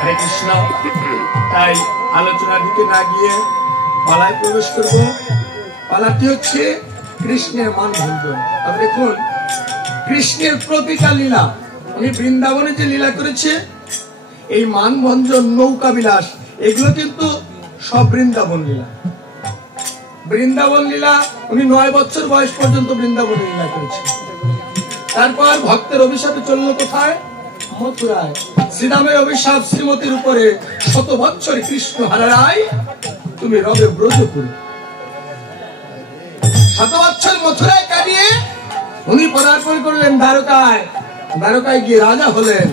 হরে কৃষ্ণ। তাই আলোচনার দিকে না গিয়ে পালায় প্রবেশ করব। পালাটি হচ্ছে কৃষ্ণের মানভঞ্জন। তবে দেখুন, কৃষ্ণের প্রতিটা লীলা, উনি বৃন্দাবনে যে লীলা করেছে, এই মানভঞ্জন, নৌকা বিলাস, এগুলো কিন্তু সব বৃন্দাবন লীলা। বৃন্দাবন লীলা উনি 9 বছর বয়স পর্যন্ত বৃন্দাবনে লীলা করেছে। তারপর ভক্তের অভিশাপে চললো কোথায়? মথুরায়। শ্রীরামের অভিশাপ শ্রীমতীর উপরে, 100 বছর কৃষ্ণ হারায় তুমি রবে ব্রজপুরে। 100 বছর মথুরায় কাটিয়ে উনি পদার্পণ করলেন দ্বারকায়। দ্বারকায় গিয়ে রাজা হলেন।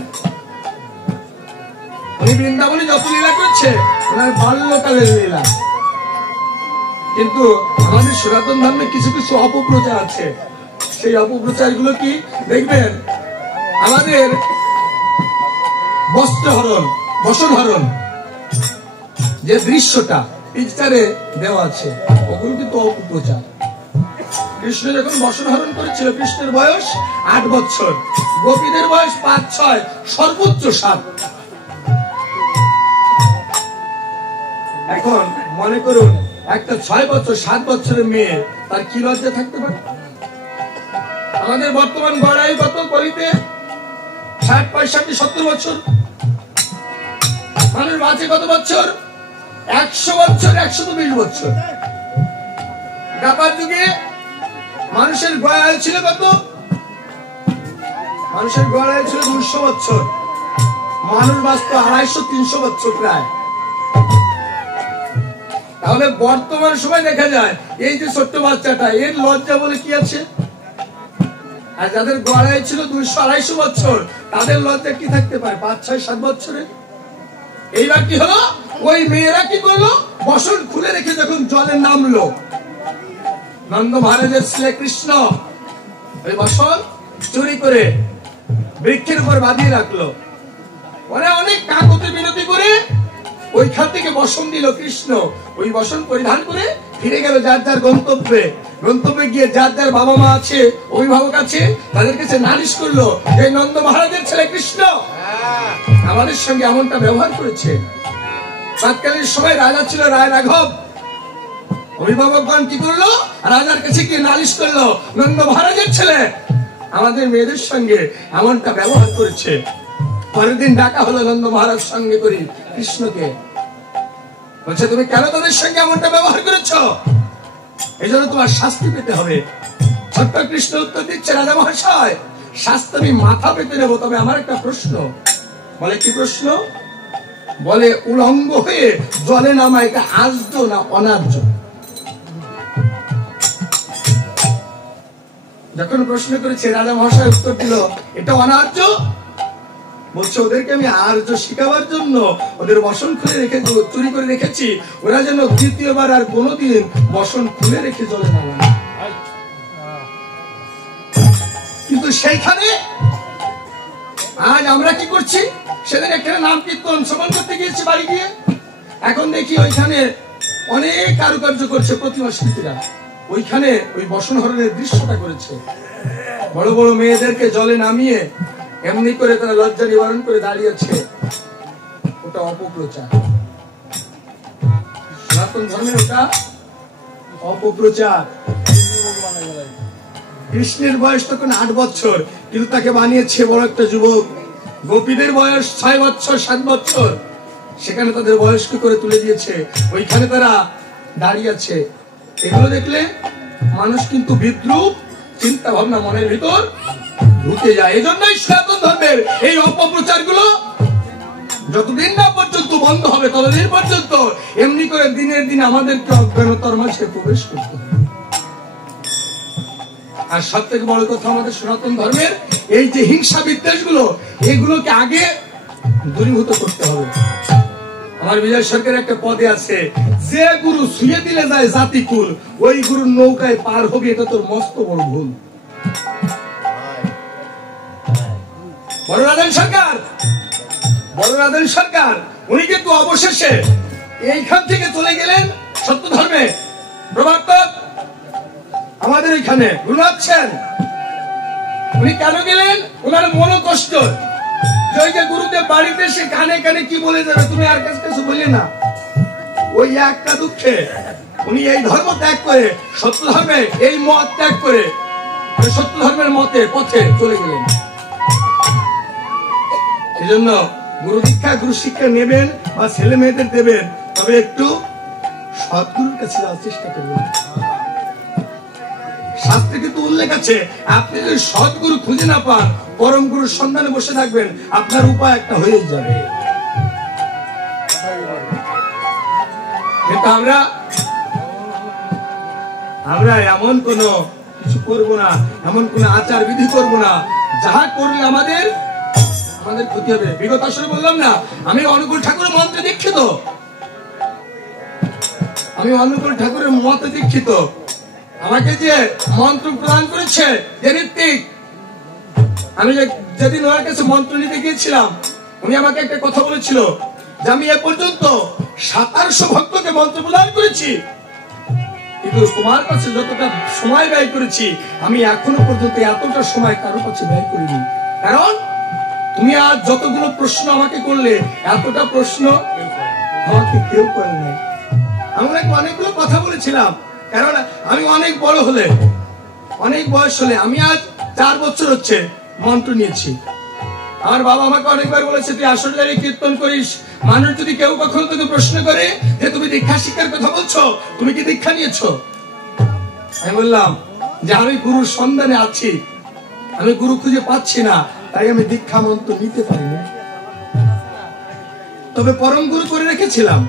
উনি বৃন্দাবনে যত লীলা করছে ওনার বাল্যকালের লীলা। কিন্তু আমাদের সনাতন ধর্মে কিছু কিছু অপপ্রচার আছে। সেই অপপ্রচার গুলো কি দেখবেন? আমাদের বস্ত্রহরণ, বসনহরণ যে দৃশ্যটা পিকচারে দেওয়া আছে, ওগুলো কিন্তু অপপ্রচার। কৃষ্ণ যখন বসনহরণ করেছিল, কৃষ্ণের বয়স 8 বছর, গোপীদের বয়স 5-6, সর্বোচ্চ 7। এখন মনে করুন, একটা 6 বছর 7 বছরের মেয়ে, তার কি লজ্জা থাকতে পারে? আমাদের বর্তমান গড়াই কত কলিতে? 60, 65, 70 বছর। মানুষ বাঁচে কত বছর? 100 বছর, 120 বছর। দ্বাপর যুগে মানুষের গড়াই ছিল কত? মানুষের গড়াই ছিল 200 বছর। মানুষ বাঁচত 250-300 বছর প্রায়। তাহলে বর্তমান সময় দেখা যায় এই যে ছোট্ট বাচ্চাটা, এর লজ্জা বলে কি আছে? আর যাদের গড়াই ছিল 200-250 বছর, তাদের লজ্জা কি থাকতে পারে? 5-6-7 বছরে। এইবার কি হলো? ওই মেয়েরা কি করলো? বসন খুলে রেখে যখন জলে নামলো, নন্দ মহারাজের ছেলে কৃষ্ণ ওই বসন চুরি করে বৃক্ষের উপর বাঁধিয়ে রাখলো। ওরা অনেক কাকুতি মিনতি করে ওইখান থেকে বসন দিল কৃষ্ণ। ওই বসন পরিধান করে ফিরে গেল যার যার গন্তব্যে। গন্তব্যে গিয়ে যার যার বাবা মা আছে, অভিভাবক আছে, তাদের কাছে নালিশ করলো, এই নন্দ মহারাজের ছেলে কৃষ্ণ আমাদের সঙ্গে এমনটা ব্যবহার করেছে। তৎকালীন সময় রাজা ছিল রায় রাঘব। অভিভাবকগণ কি করলো? রাজার কাছে গিয়ে নালিশ করলো, নন্দ মহারাজের ছেলে আমাদের মেয়েদের সঙ্গে এমনটা ব্যবহার করেছে। পরের দিন ডাকা হলো নন্দ মহারাজ সঙ্গে করি কৃষ্ণকে। বলছে, তুমি কেন তাদের সঙ্গে এমনটা ব্যবহার করেছ? এই জন্য তোমার শাস্তি পেতে হবে। ছোট্ট কৃষ্ণ উত্তর দিচ্ছে, রাজা মহাশয়, শাস্তি আমি মাথা পেতে নেবো, তবে আমার একটা প্রশ্ন। বলে, কি প্রশ্ন? বলে, উলঙ্গ হয়ে জলে নামা এটা আর্য না অনার্য? যখন প্রশ্ন করেছে, রাজা মহাশয় উত্তর দিল, এটা অনার্য। বলছে, ওদেরকে আমি আর্য শিখাবার জন্য ওদের বসন খুলে রেখে চুরি করে রেখেছি, ওরা যেন দ্বিতীয়বার আর কোনোদিন বসন খুলে রেখে চলে যাবে না। কিন্তু সেইখানে আজ আমরা কি করছি? সেদিন এখানে নাম কীর্তন শ্রবণ করতে গিয়েছি বাড়ি গিয়ে, এখন দেখি ওইখানে অনেক কারুকার্য করছে প্রতিমা শিল্পীরা। ওইখানে ওই বসনহরণের দৃশ্যটা করেছে। বড় বড় মেয়েদেরকে জলে নামিয়ে এমনি করে তারা লজ্জা নিবারণ করে দাঁড়িয়েছে। ওটা অপপ্রচার। সনাতন ধর্মের ওটা অপপ্রচার। কৃষ্ণের বয়স তখন 8 বছর, কিন্তু তাকে বানিয়েছে বড় একটা যুবক। গোপীদের বয়স 6 বছর 7 বছর, সেখানে তাদের বয়স্ক করে তুলে দিয়েছে। ওইখানে তারা দাঁড়িয়ে আছে। এগুলো দেখলে মানুষ কিন্তু বিদ্রুপ চিন্তা ভাবনা মনের ভিতর ঢুকে যায়। এই জন্যই সনাতন ধর্মের এই অপপ্রচার গুলো যতদিন না পর্যন্ত বন্ধ হবে, ততদিন পর্যন্ত এমনি করে দিনের দিন আমাদেরকে অজ্ঞানতার মাঝে প্রবেশ করতে হবে। আর সব থেকে বড় কথা, আমাদের সনাতন ধর্মের এই যে হিংসা বিদ্বেষ গুলো, এগুলোকে আগে দূরীভূত করতে হবে। আমার বিজয় সরকারের একটা পদে আছে, যে গুরু শুয়ে দিলে যায় জাতিকুল, ওই গুরুর নৌকায় পার হবে, এটা তোর মস্ত বড় ভুল। বড়রাজন সরকার উনি কিন্তু অবশেষে এইখান থেকে চলে গেলেন সত্য ধর্মে প্রবর্তক আমাদের এখানে গুরুনাথ সেন। উনি কেন গেলেন? ওনার মনোকষ্ট, ওই যে গুরুদেব বাড়িতে সে কানে কানে কি বলে যাবে, তুমি আর কাছে কিছু বললে না। ওই একটা দুঃখে উনি এই ধর্ম ত্যাগ করে সত্য ধর্মে, এই মত ত্যাগ করে সত্য ধর্মের মতে পথে চলে গেলেন। এই জন্য গুরু দীক্ষা গুরু শিক্ষা নেবেন বা ছেলে মেয়েদের দেবেন, তবে একটু সৎগুরুর কাছে যাওয়ার চেষ্টা করবেন। শাস্ত্রে কিন্তু উল্লেখ আছে, আপনি যদি সৎগুরু খুঁজে না পান, পরম গুরুর সন্ধানে বসে থাকবেন, আপনার উপায় একটা হয়ে যাবে। কিন্তু আমরা এমন কোন কিছু করবো না, এমন কোন আচার বিধি করবো না যাহা করলে আমাদের ক্ষতি হবে। বিগত আসলে বললাম না, আমি অনুকূল ঠাকুরের মন্ত্রে দীক্ষিত, আমি অনুকূল ঠাকুরের মতে দীক্ষিত। আমাকে যে মন্ত্র প্রদান করেছে যে ঋত্বিক, আমি যেদিন ওনার কাছে মন্ত্র নিতে গিয়েছিলাম, উনি আমাকে একটা কথা বলেছিল যে আমি এ পর্যন্ত 2700 ভক্তকে মন্ত্র প্রদান করেছি, কিন্তু তোমার কাছে যতটা সময় ব্যয় করেছি আমি এখনো পর্যন্ত এতটা সময় কারো কাছে ব্যয় করিনি। কারণ তুমি আজ যতগুলো প্রশ্ন আমাকে করলে, এতটা প্রশ্ন আমাকে কেউ করে নাই। আমি অনেকগুলো কথা বলেছিলাম, কারণ আমি অনেক বড় হলে, অনেক বয়স হলে, আমি আজ 4 বছর হচ্ছে মন্ত্র নিয়েছি। আমার বাবা আমাকে অনেকবার বলেছে তুই আসলে কীর্তন করিস, মানুষ যদি কেউ কখনো তোকে প্রশ্ন করে যে তুমি দীক্ষা শিক্ষার কথা বলছো, তুমি কি দীক্ষা নিয়েছো? আমি বললাম যে আমি গুরুর সন্ধানে আছি, আমি গুরু খুঁজে পাচ্ছি না, তাই আমি দীক্ষা মন্ত্র নিতে পারি না। তবে পরম গুরু করে রেখেছিলাম,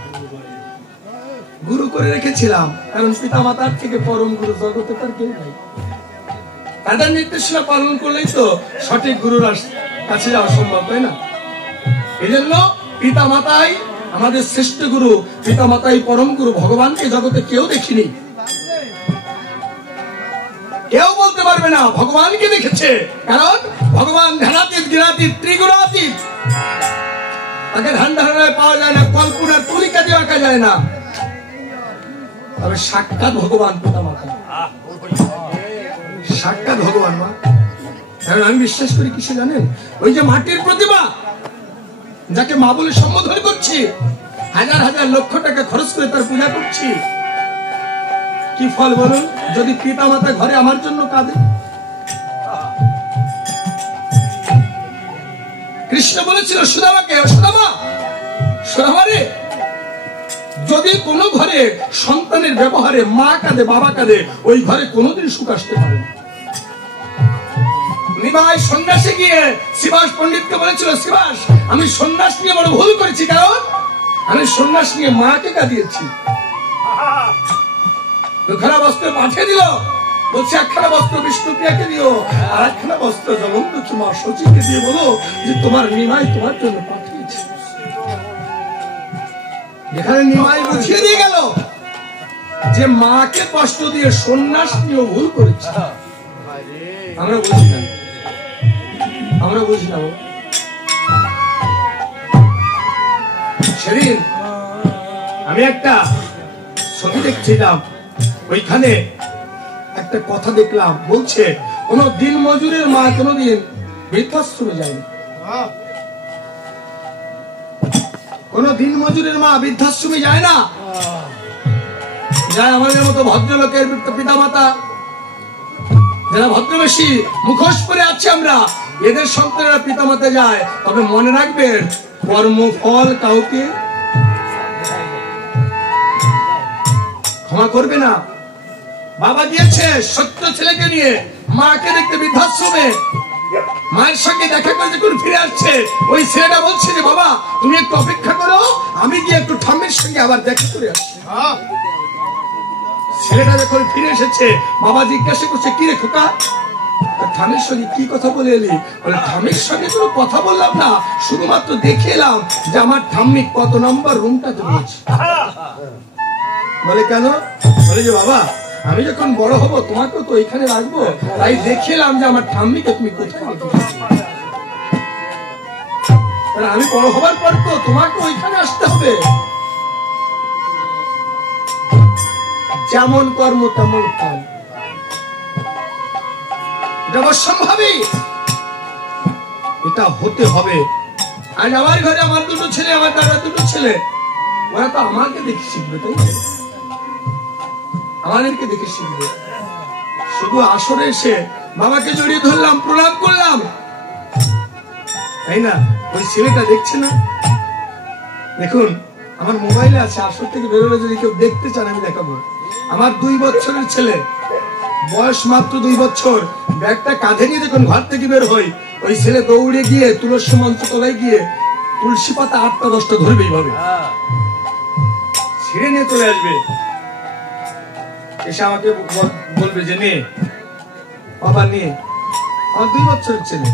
গুরু করে রেখেছিলাম, কারণ পিতা মাতার থেকে পরম গুরু জগতে তার কেউ নাই। তাদের নির্দেশনা পালন করলেই তো সঠিক গুরুর কাছে যাওয়া সম্ভব, তাই না? এই জন্য পিতা মাতাই আমাদের শ্রেষ্ঠ গুরু, পিতা মাতাই পরম গুরু। ভগবানকে জগতে কেউ দেখিনি, কেউ বলতে পারবে না ভগবানকে দেখেছে, কারণ ভগবান ধ্যানাতীত জ্ঞানাতীত ত্রিগুণাতীত, তাকে ধ্যান ধারণায় পাওয়া যায় না, কল্পনার তুলিকা দিয়ে আঁকা যায় না। তবে সাক্ষাৎ ভগবান পিতা মাতা, সাক্ষাৎ ভগবান মা। কারণ আমি বিশ্বাস করি কিসে জানেন, ওই যে মাটির প্রতিমা যাকে মা বলে সম্বোধন করছি, হাজার হাজার লক্ষ টাকা খরচ করে তার পূজা করছি, কি ফল বলুন? যদি পিতা মাতা ঘরে আমার জন্য কাঁদে। কৃষ্ণ বলেছিল সুদামাকে, সুদামা সুদামা রে, যদি কোন ঘরে সন্তানের ব্যবহারে মা কাঁদে বাবা কাঁদে, ওই ঘরে কোনোদিন সুখ আসতে পারে না। নিমাই সন্ন্যাসে গিয়ে শিবাস পণ্ডিতকে বলেছিল, শিবাস আমি সন্ন্যাস নিয়ে বড় ভুল করেছি, কারণ আমি সন্ন্যাস নিয়ে মাকে কাঁদিয়েছি। দুখানা বস্ত্র পাঠিয়ে দিল, বলছে একখানা বস্ত্র বিষ্ণুপ্রিয়াকে দিও, আর একখানা বস্ত্র জগন্নাথ মা শচীকে দিয়ে বলো যে তোমার নিমাই তোমার জন্য পাঠিয়েছে। যেখানে নিমাই বুঝিয়ে দিয়ে গেল যে মাকে কষ্ট দিয়ে সন্ন্যাস নিয়ে ভুল করেছে। আমরা বুঝি না, আমরা বুঝি না। সেদিন আমি একটা ছবি দেখছিলাম, ওইখানে একটা কথা দেখলাম, বলছে কোন দিন মজুরের মা কোনদিন বৃদ্ধাশ্রমে যায়নি, কোন দিন মজুরের মা বৃদ্ধাশ্রমে যায় না, যায় আমাদের মতো ভদ্রলোকের পিতা মাতা, যারা ভদ্রবেশী মুখোশ পরে আছে আমরা, এদের সন্তানেরা পিতা মাতা যায়। তবে মনে রাখবেন, কর্মফল কাউকে ক্ষমা করবে না। বাবা গিয়েছে সত্য ছেলেকে নিয়ে মাকে দেখতে বৃদ্ধাশ্রমে, মায়ের সঙ্গে দেখা করে যখন ফিরে আসছে, ওই ছেলেটা বলছে যে বাবা তুমি একটু অপেক্ষা করো, আমি গিয়ে একটু ঠাম্মির সঙ্গে আবার দেখা করে আসছি। ছেলেটা যখন ফিরে এসেছে, বাবা জিজ্ঞাসা করছে কি রে খোকা, ঠাম্মির সঙ্গে কি কথা বলে এলি? বলে ঠাম্মির সঙ্গে কোনো কথা বললাম না, শুধুমাত্র দেখে এলাম যে আমার ঠাম্মি কত নম্বর রুমটাতে রয়েছে। বলে কেন? বলে যে বাবা আমি যখন বড় হব তোমাকেও তো এখানে রাখবো, তাই দেখলাম যে আমার ঠাম্মিকে তুমি কোথায় রেখেছো। আমি বড় হবার পর তো তোমাকে ওইখানে আসতে হবে। যেমন কর্ম তেমন ফল, এটা অসম্ভবই, এটা হতে হবে। আজ আমার ঘরে আমার দুটো ছেলে, আমার দাদা দুটো ছেলে, ওরা তো আমাকে দেখে শিখবে, তাই না? আমাদেরকে দেখে শিখবে। শুধু আসরে এসে বাবাকে জড়িয়ে ধরলাম, প্রণাম করলাম, তাই না? ওই ছেলেটা দেখছে না। দেখুন আমার মোবাইলে আছে, আসর থেকে বেরোলে যদি কেউ দেখতে চান আমি দেখাবো। আমার 2 বছরের ছেলে, বয়স মাত্র 2 বছর, ব্যাগটা কাঁধে নিয়ে দেখুন ঘর থেকে বের হই, ওই ছেলে দৌড়ে গিয়ে তুলসী মঞ্চ তলায় গিয়ে তুলসী পাতা 8টা 10টা ধরবে, এইভাবে ছিঁড়ে নিয়ে চলে আসবে, এসে আমাকে বলবে যে নে বাবা নিয়ে। আমার 2 বছরের ছেলে,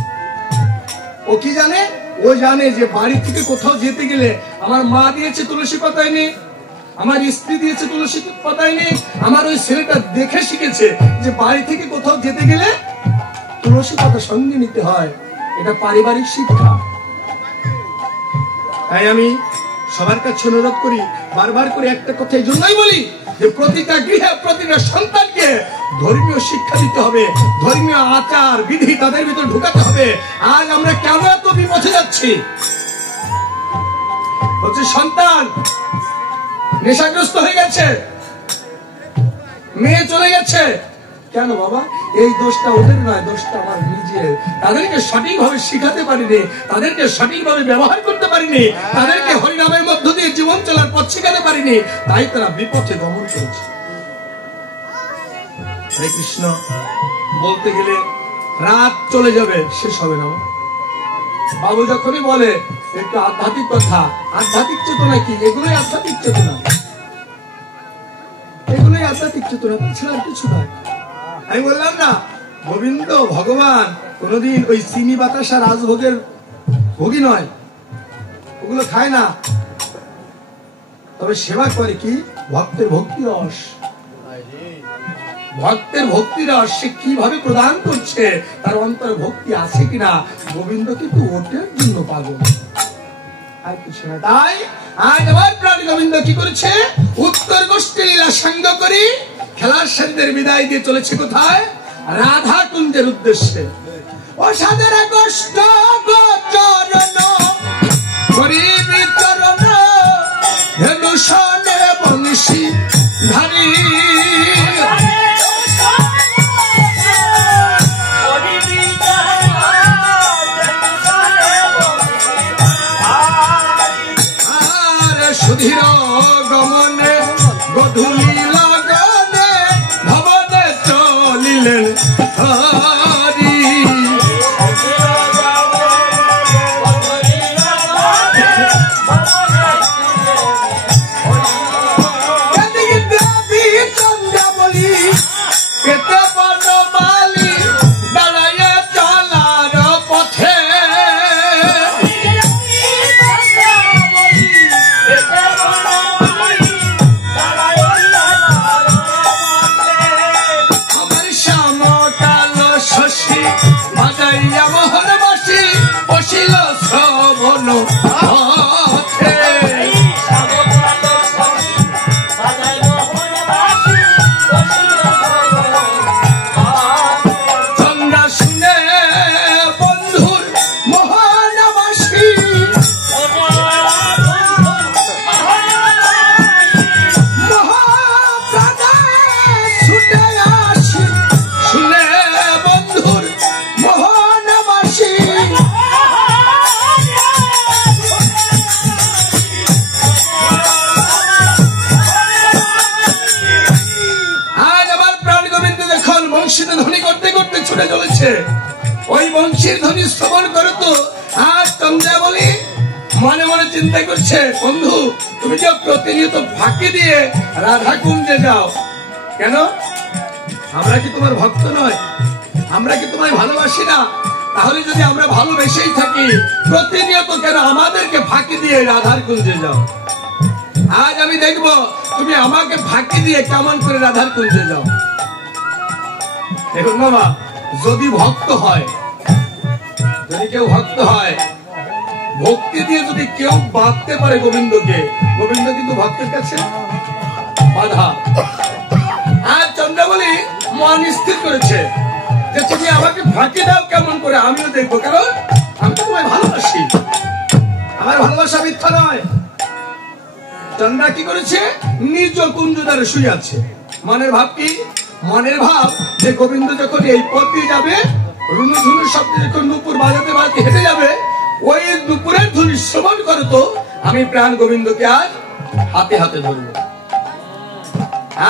ও কি জানে? ও জানে যে বাড়ি থেকে কোথাও যেতে গেলে আমার মা দিয়েছে তুলসী পাতায় নে, আমার স্ত্রী দিয়েছে তুলসী পাতায় নে। আমার ওই ছেলেটা দেখে শিখেছে যে বাড়ি থেকে কোথাও যেতে গেলে তুলসী পাতা সঙ্গে নিতে হয়, এটা পারিবারিক শিক্ষা। তাই আমি সবার কাছে অনুরোধ করি, বারবার করে একটা কথা এই জন্যই বলি যে প্রতিটা গৃহে প্রতিটা সন্তানকে ধর্মীয় শিক্ষা দিতে হবে, ধর্মীয় আচার বিধি তাদের ভিতরে ঢুকাতে হবে। আজ আমরা কেন এত বিপথে যাচ্ছি? হচ্ছে সন্তান নেশাগ্রস্ত হয়ে গেছে, মেয়ে চলে গেছে, কেন বাবা? এই দোষটা ওদের নয়, দোষটা আমার নিজের। তাদেরকে সঠিকভাবে শিখাতে পারিনি, তাদেরকে সঠিকভাবে ব্যবহার করতে পারিনি, তাদেরকে হরিনামের মধ্য দিয়ে জীবন চলার পথ শিখাতে পারিনি, তাই তারা বিপথে গমন করেছে। হরে কৃষ্ণ বলতে গেলে রাত চলে যাবে, শেষ হবে না। বাবু যখনই বলে একটু আধ্যাত্মিক কথা, আধ্যাত্মিক চেতনা কি? এগুলোই আধ্যাত্মিক চেতনা, এগুলোই আধ্যাত্মিক চেতনা, তাছাড়া আর কিছু নয়। আমি বললাম না, গোবিন্দ ভগবান কোনদিন ওই চিনি বাতাসা রাজভোগের ভোগী নয়, ওগুলো খায় না, তবে সেবা করে কি? ভক্তের ভক্তি রস। ভক্তের ভক্তি রস সে কিভাবে প্রদান করছে, তার অন্তর ভক্তি আছে কিনা, গোবিন্দ কিন্তু ওটার জন্য পাগল, আর কিছু না। তাই আজ আমার প্রাণ গোবিন্দ কি করেছে? উত্তর গোষ্ঠী লীলা সঙ্গ করি খেলার সাথীদের বিদায় দিয়ে চলেছে কোথায়? রাধা কুঞ্জের উদ্দেশ্যে। ও সাধারা কষ্ট চরণ করি বিচরণ ধনুষনে বংশী ধারী, সুধীর গমনে গধূলি লগনে ভবনে চলিলেন হরি। দেবী চন্দ্রাবলী পেতে বনমালী দাঁড়াইয়া চলার পথে, আমার শ্যামকাল শশী বাজাইয়া মোহনবাসী বসিল শ্রবণ পথে। চন্দ্রা শুনে বন্ধুর মোহনবাসী, মহাপ্রাণে ছুটে আসি শুনে বন্ধুর মোহনবাসী। আজ আমার প্রাণ গোবিন্দ দেখুন বংশীতে ধ্বনি করতে করতে ছুটে চলেছে। ওই বংশীর ধ্বনি শ্রবণ করো তো। আজ চন্দ্রা বলি মনে মনে চিন্তা করছে, বন্ধু তুমি যে প্রতিনিয়ত ফাঁকি দিয়ে রাধা কুঞ্জে যাও, কেন? আমরা কি তোমার ভক্ত নয়? আমরা কি তোমায় ভালোবাসি না? তাহলে যদি আমরা ভালোবেসেই থাকি, প্রতিনিয়ত কেন আমাদেরকে ফাঁকি দিয়ে রাধার কুঞ্জে যাও? আজ আমি দেখবো তুমি আমাকে ফাঁকি দিয়ে কেমন করে রাধার কুঞ্জে যাও। দেখুন বাবা, যদি ভক্ত হয়, যদি কেউ ভক্ত হয়, ভক্তি দিয়ে যদি কেউ বাঁধতে পারে গোবিন্দকে, গোবিন্দ কিন্তু ভক্তের কাছে বাধা। আর চন্দ্রাবলী মন স্থির করেছে যে তুমি আমাকে ফাঁকি দাও কেমন করে, আমিও দেখবো, কারণ আমি তো তোমায় ভালোবাসি। আমার ভালোবাসা মিথ্যা নয়। চন্দ্রা কি করেছে? নিজ কুঞ্জ দ্বারা শুয়ে আছে। মনের ভাব কি? মনের ভাব যে গোবিন্দ যখন এই পথ দিয়ে যাবে, রুনু ঝুনুর শব্দে যখন নুপুর বাজাতে বাজাতে হেঁটে যাবে, ওই নুপুরের ধ্বনি শ্রবণ করে তো আমি প্রাণ গোবিন্দকে আজ হাতে হাতে ধরবো।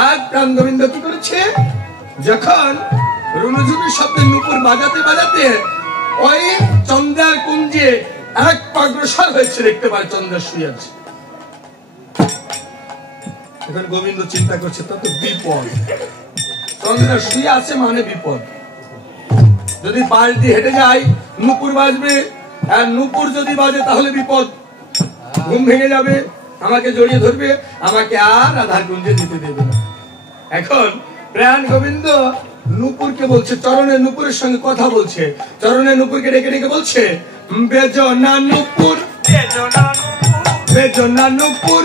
আর প্রাণ গোবিন্দ কি করেছে? যখন রুনু ঝুনুর শব্দে নুপুর বাজাতে বাজাতে ওই চন্দ্রার কুঞ্জে এক অগ্রসর হয়েছে, দেখতে পায় চন্দ্র শুয়ে আছে। এখন গোবিন্দ চিন্তা করছে তা তো বিপদ, চন্দ্র শুয়ে আছে মানে বিপদ। যদি পাশ দিয়ে হেঁটে যাই নুপুর বাজবে, আর নুপুর যদি বাজে তাহলে বিপদ, ঘুম ভেঙে যাবে, আমাকে জড়িয়ে ধরবে, আমাকে আর রাধার কুঞ্জে যেতে দেবে না। এখন প্রাণ গোবিন্দ নুপুরকে বলছে, চরণের নুপুরের সঙ্গে কথা বলছে, চরণের নুপুরকে ডেকে ডেকে বলছে, বেজনা নুপুর, বেজনা নুপুর,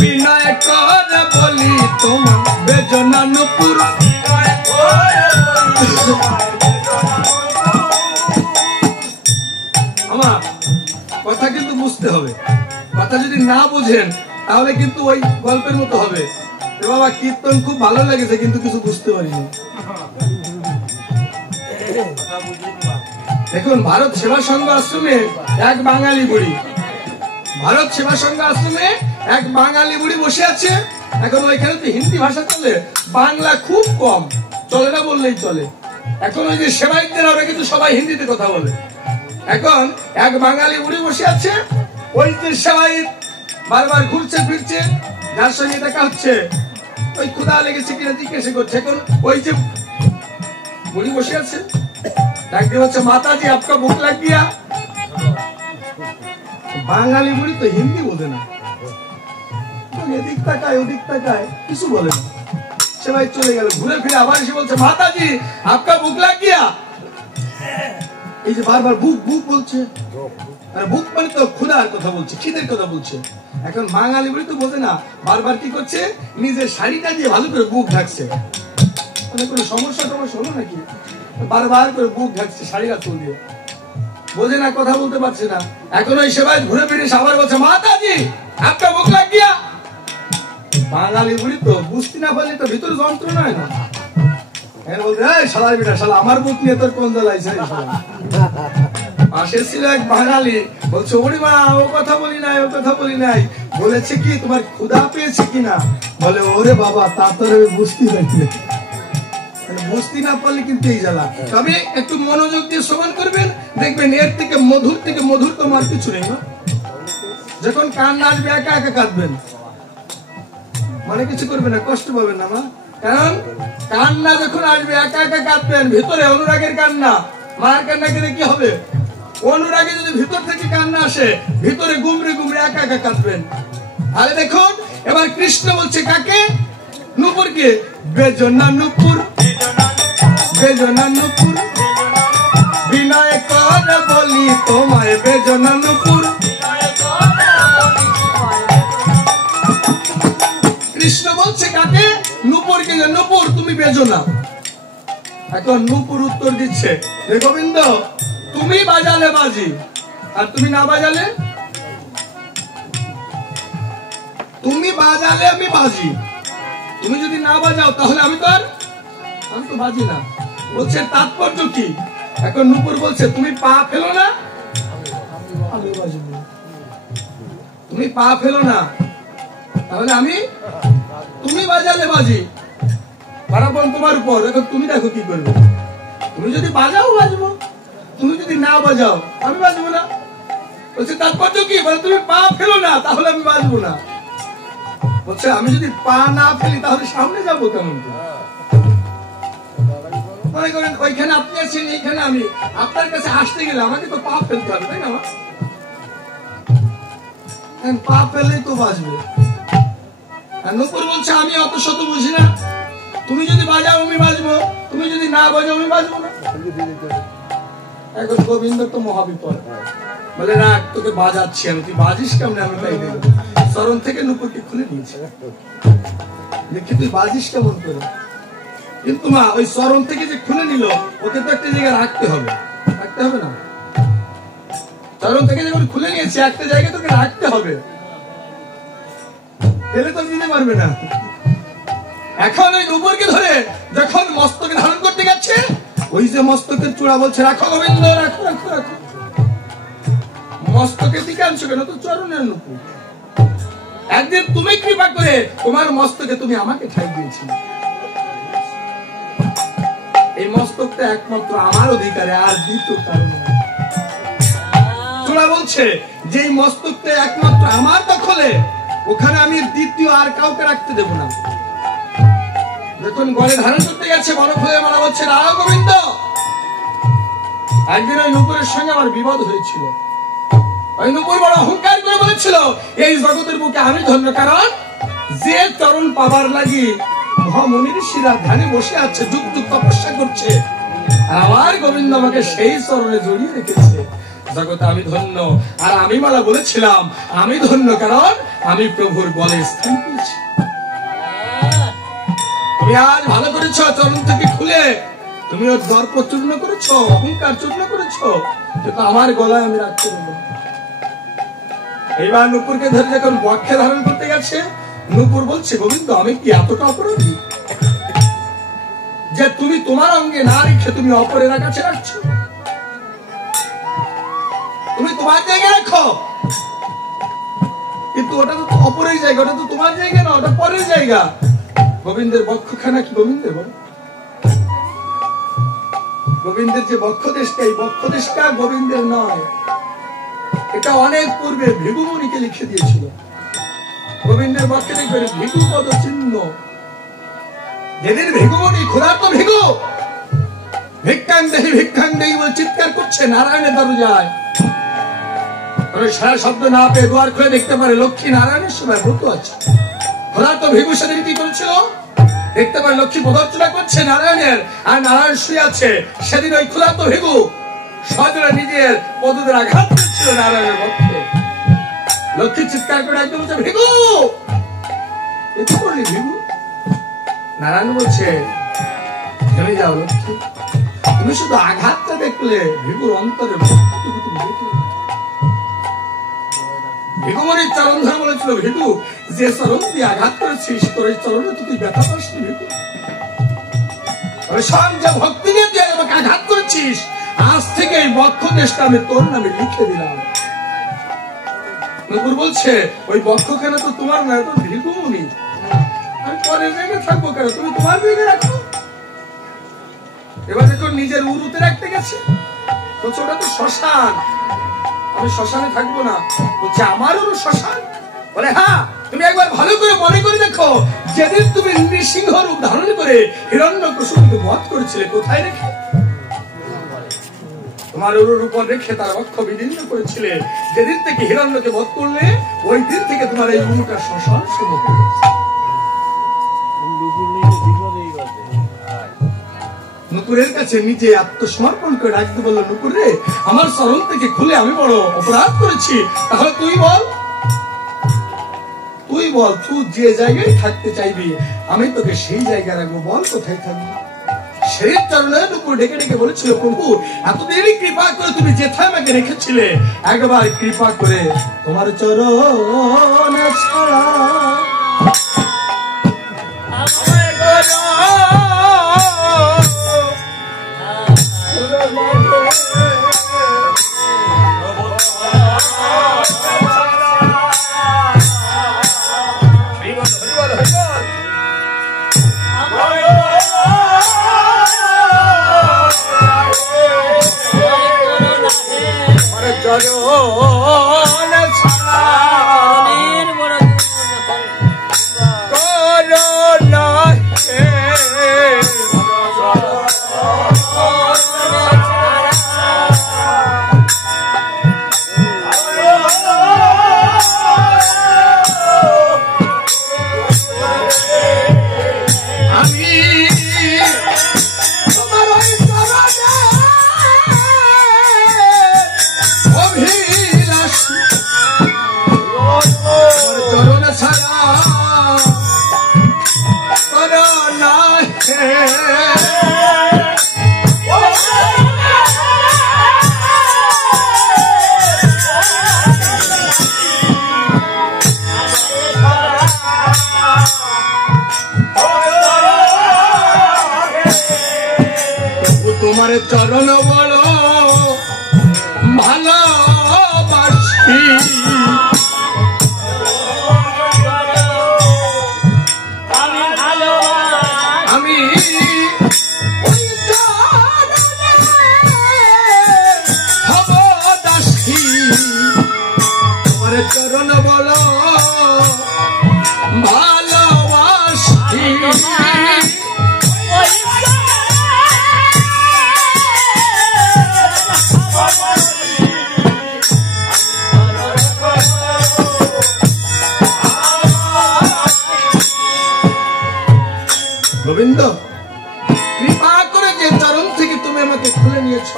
বিনয় কর বলি তোমার, বেজনা নুপুর। আমার কথা কিন্তু বুঝতে হবে, কথা যদি না বুঝেন তাহলে কিন্তু ওই গল্পের মতো হবে। বাবা কীর্তন খুব ভালো লেগেছে কিন্তু কিছু বুঝতে পারিনি। দেখুন, ভারত সেবা সংঘ আশ্রমে এক বাঙালি বুড়ি, ভারত সেবা সংঘ আশ্রমে এক বাঙালি বুড়ি বসে আছে। এখন ওইখানে তো হিন্দি ভাষা চলে, বাংলা খুব কম, চলে না বললেই চলে। এখন ওই যে সেবায়িতদের ওরা কিন্তু সবাই হিন্দিতে কথা বলে। এখন এক বাঙালি বুড়ি বসে আছে, ওই যে সেবায়িত বারবার ঘুরছে ফিরছে, যার সঙ্গে দেখা হচ্ছে ওই ক্ষুধা লেগেছে কিনা জিজ্ঞাসা করছে। এখন ওই যে বুড়ি বসে আছে, ডাকতে হচ্ছে, মাতাজি আপকা ভুক লাগ গিয়া। বাঙালি বুড়ি তো হিন্দি বোঝে না, এদিক তাকায় ওদিক তাকায়, কিছু বলে না। সেবাই চলে গেল, ঘুরে ফিরে আবার এসে বলছে, মাতাজি আপকা ভুক লাগ গিয়া। এই যে বারবার বুক বুক বলছে, বুক মানে তো ক্ষুধার কথা বলছে, খিদের কথা বলছে। এখন বাঙালি বুড়ি তো বোঝে না, বারবার কি করছে, নিজের শাড়িটা দিয়ে ভালো করে বুক ঢাকছে। মানে কোনো সমস্যা টমস্যা হলো নাকি, বারবার করে বুক ঢাকছে শাড়ির আঁচল দিয়ে, বোঝে না, কথা বলতে পারছে না। এখন ওই সেবাই ঘুরে ফিরে আবার বলছে, মাতাজি আপকা ভুক লাগ গিয়া। বাঙালি বুড়ি তো বুঝতে না পারলে তো ভিতরে যন্ত্রণা হয় না। আমার বুক নিয়ে তোর কোন দল আছে? পাশে ছিল এক বাঙালি, বলছে, ওরে মা ও কথা বলি নাই, ও কথা বলি নাই, বলেছে কি তোমার ক্ষুধা পেয়েছে কিনা? বলে, ওরে বাবা তা তো বুঝতে পারছি, বুঝতে না পারলে কিন্তু এই জ্বালা। তবে একটু মনোযোগ দিয়ে শ্রবণ করবেন, দেখবেন এর থেকে মধুর তোমার কিছু নেই। যখন কান্না আসবে একা একা কাঁদবেন, মানে কিছু করবে না, কষ্ট পাবেন না মা। কারণ কান্না যখন আসবে একা একা কাঁদবেন, ভিতরে অনুরাগের কান্না, মায়ের কান্না কেটে কি হবে? অনুরাগে যদি ভিতর থেকে কান্না আসে, ভিতরে গুমরে গুমরে একা একা কাঁদবেন। তাহলে দেখুন, এবার কৃষ্ণ বলছে কাকে? নুপুরকে, বেজনা নুপুর, বেজনা নুপুর, বিনয় কর বলি তোমায়, বেজনা নুপুর। কৃষ্ণ বলছে কাকে? নুপুরকে, নুপুর তুমি বেজনা। এখন নুপুর উত্তর দিচ্ছে, হে গোবিন্দ তুমি বাজালে বাজি, আর তুমি না বাজালে? তুমি বাজালে আমি বাজি, তুমি যদি না বাজাও তাহলে আমি তো বাজি না। বলছে তাৎপর্য কি? এখন নুপুর বলছে, তুমি পা ফেলো না, আমি বাজবো। তুমি পা ফেলো না তাহলে আমি, তুমি বাজালে বাজি, পারাপন তোমার উপর। এখন তুমি দেখো কি করবে, তুমি যদি বাজাও বাজবো, তুমি যদি না বাজাও আমি বাজবো না। বলছে তাৎপর্য কি? বলে তুমি পা ফেলো না তাহলে আমি বাজবো না। বলছে আমি যদি পা না ফেলি তাহলে সামনে যাবো কেমন? মনে করেন ওইখানে আপনি আছেন, এইখানে আমি, আপনার কাছে আসতে গেলে আমাকে তো পা ফেলতে হবে, তাই না? পা ফেললেই তো বাজবে। নুপুর বলছে আমি অত শত বুঝি না, তুমি যদি বাজাও আমি বাজবো, তুমি যদি না বাজাও আমি বাজবো না। এখন গোবিন্দ তো মহাবিপদ, বলে না তোকে বাজাচ্ছি আমি, তুই বাজিস কেমন? আমি তাই দেবো। চরণ থেকে নুপুরকে খুলে দিয়েছে, দেখি তুই বাজিস কেমন করে। কিন্তু মা ওই চরণ থেকে যে খুলে নিল, ওকে তো একটা জায়গায় রাখতে হবে, রাখতে হবে না? চরণ থেকে যখন খুলে নিয়েছি একটা জায়গায় তোকে রাখতে হবে, ফেলে তো দিতে পারবে না। এখন ওই নূপুরকে ধরে যখন মস্তকে ধারণ করতে গেছে, ওই যে মস্তকের চূড়া বলছে রাখো গোবিন্দ, রাখো রাখো রাখো। মস্তকের দিকে আনছো কেন? তো চরণের নূপুর। একদিন তুমি কৃপা করে তোমার মস্তকে তুমি আমাকে ঠাই দিয়েছিলে। এই মস্তকটা একমাত্র আমার অধিকারে, আর দ্বিতীয় কারণ চূড়া বলছে যে এই মস্তকটা একমাত্র আমার দখলে, ওখানে আমি দ্বিতীয় আর কাউকে রাখতে দেব না। যখন গলে ধারণ করতে গেছে বরফ হয়ে মারা বলছে রাও গোবিন্দ। একদিন ওই নূপুরের সঙ্গে আমার বিবাদ হয়েছিল। ওই নূপুর বড় অহংকার করে বলেছিল এই জগতের বুকে আমি ধন্য, কারণ যে চরণ পাবার লাগি মহামুনির শিরা ধ্যানে বসে আছে, যুগ যুগ তপস্যা করছে, আমার গোবিন্দ আমাকে সেই চরণে জড়িয়ে রেখেছে। জগতে আমি ধন্য। আর আমি মালা বলেছিলাম আমি ধন্য, কারণ আমি প্রভুর বলে স্থান পেয়েছি। তুমি আজ ভালো করেছ, চরণ থেকে খুলে তুমি ওর দর্প চূর্ণ করেছ, অহংকার চূর্ণ করেছ, কিন্তু আমার গলায় আমি রাখতে দেব। এইবার নূপুরকে ধরে যখন বক্ষে ধারণ করতে গেছে, নূপুর বলছে গোবিন্দ আমি কি এতটা অপরাধী যে তুমি তোমার অঙ্গে না রেখে তুমি অপরের কাছে রাখছো? তুমি তোমার জায়গায় রাখো, কিন্তু ওটা তো অপরের জায়গা, ওটা তো তোমার জায়গা না, ওটা পরের জায়গা। গোবিন্দের বক্ষখানা কি গোবিন্দের বল? গোবিন্দের যে বক্ষদেশটা, এই বক্ষদেশটা গোবিন্দের নয়, এটা অনেক পূর্বে ভৃগুমুনিকে লিখে দিয়েছিল। গোবিন্দের বক্ষে দেখবেন ভৃগু পদ চিহ্ন। যেদিন ভৃগুমুনি ক্ষুধার্ত ভৃগু ভিক্ষাং দেহি ভিক্ষাং দেহি বলে চিৎকার করছে নারায়ণের দরজায়, সারা শব্দ না পেয়ে দুয়ার খুলে দেখতে পারে লক্ষ্মী নারায়ণের সময় ব্রত আছে। ক্ষুধার্ত ভৃগু সেদিন কি করেছিল? দেখতে পারে লক্ষ্মী প্রদর্শনা করছে নারায়ণের, আর নারায়ণ শুয়ে আছে। সেদিন ওই ক্ষুধার্ত ভৃগু সজোরে নিজের পদদের আঘাত করছিল নারায়ণের বক্ষে। লক্ষ্মী চিৎকার করে একদম বলছে ভৃগু, কি করলি ভৃগু? নারায়ণ বলছে থেমে যাও লক্ষ্মী, তুমি শুধু আঘাতটা দেখলে ভৃগুর অন্তরে ভৃগুমণির চরণ ধরে বলেছিল ভৃগু যে চরণ দিয়ে আঘাত করেছিস তোর এই চরণে তুই ব্যথা পাসনি ভৃগু, যে ভক্তি দিয়ে তুই আমাকে আঘাত করেছিস, আজ থেকে এই বক্ষ দেশটা আমি তোর নামে লিখে দিলাম। নূপুর বলছে ওই বক্ষখানা তো তোমার না, তো ভৃগুমণি, আমি পরের জায়গায় থাকবো কেন? তুমি তোমার জায়গায় রাখো। এবার যখন নিজের উরুতে রাখতে গেছে বলছে ওটা তো শ্মশান, আমি শ্মশানে থাকবো না। বলছে আমার উরু শ্মশান? বলে হ্যাঁ, তুমি একবার ভালো করে মনে করে দেখো, যেদিন তুমি নৃসিংহ রূপ ধারণ করে হিরণ্যকশিপুকে বধ করেছিলে, কোথায় রেখে? তোমার উরুর উপর রেখে তার বক্ষ বিদীর্ণ করেছিলে। যেদিন থেকে হিরণ্যকে বধ করলে ওই দিন থেকে তোমার এই উরুটা শ্মশান শুরু করেছে। নূপুরের কাছে নিজে আত্মসমর্পণ করে ডাকতে বললো নূপুর রে, আমার চরণ থেকে খুলে আমি বড় অপরাধ করেছি, তাহলে তুই বল, তুই বল তুই যে জায়গায় থাকতে চাইবি আমি তোকে সেই জায়গায় রাখবো, বল কোথায় থাকবি? সেই চরণে নূপুর ডেকে ডেকে বলেছিল প্রভু এতদিনই কৃপা করে তুমি যেথায় আমাকে রেখেছিলে, একবার কৃপা করে তোমার চরণ ছাড়া চরণ বড় ভালোবাসি আমি হব দাসী তোমার চরণ বড় ভালোবাসি গোবিন্দ কৃপা করে যে চরণ থেকে তুমি আমাকে খুলে নিয়েছ,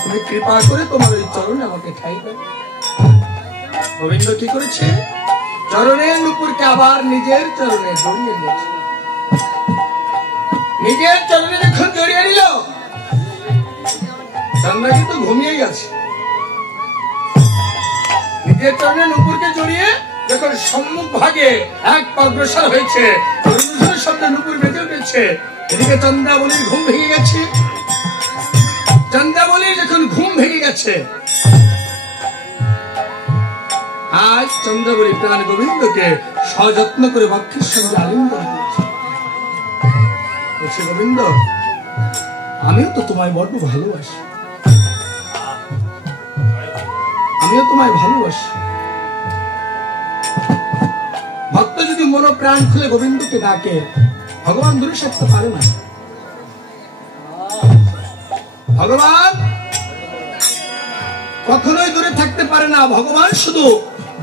তুমি কৃপা করে তোমার ওই চরণে আমাকে ঠাই দাও। গোবিন্দ কি করেছে? চরণের নুপুরকে আবার নিজের চরণে জড়িয়ে নিয়েছে। নিজের চরণে যখন জড়িয়ে নিল, চন্দ্রা কিন্তু ঘুমিয়ে গেছে। নিজের চরণে নুপুরকে জড়িয়ে যখন সম্মুখ ভাগে এক অগ্রসর হয়েছে, শব্দে নুপুর বেঁধে উঠেছে, এদিকে চন্দ্রাবলীর ঘুম ভেঙে গেছে। চন্দ্রাবলীর যখন ঘুম ভেঙে গেছে, আজ চন্দ্রাবলী প্রাণ গোবিন্দকে সযত্ন করে বক্ষের সঙ্গে আলিঙ্গন দিয়েছে। বলছে, গোবিন্দ আমিও তো তোমায় বড্ড ভালোবাসি, আমিও তোমায় ভালোবাসি। ভক্ত যদি মনো প্রাণ খুলে গোবিন্দকে ডাকে, ভগবান দূরে থাকতে পারে না। ভগবান কখনোই দূরে থাকতে পারে না। ভগবান শুধু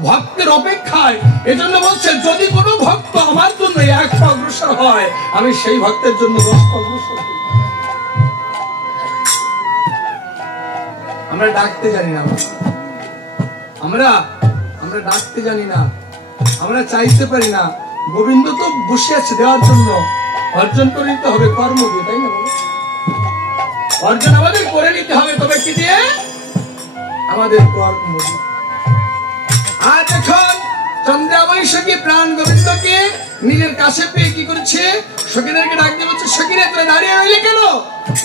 ভক্তের অপেক্ষায়। এজন্য বলছে, যদি কোনো ভক্ত আমার জন্য এক পা অগ্রসর হয়, আমি সেই ভক্তের জন্য 10 পা অগ্রসর হই। আমরা ডাকতে জানি না, আমরা ডাকতে জানি না, আমরা চাইতে পারি না। গোবিন্দ তো বসে আছে দেওয়ার জন্য। অর্জন করে নিতে হবে কর্ম দিয়ে, তাই না? অর্জন আমাদের করে নিতে হবে, তবে কি দিয়ে? আমাদের কর্ম দিয়ে। আর এখন চন্দ্রাবলী সখী প্রাণ গোবিন্দকে নিজের কাছে পেয়ে কি করছে? সখীদেরকে ডাক দিয়ে বলছে, সখীরা তোরা দাঁড়িয়ে রইলে কেন?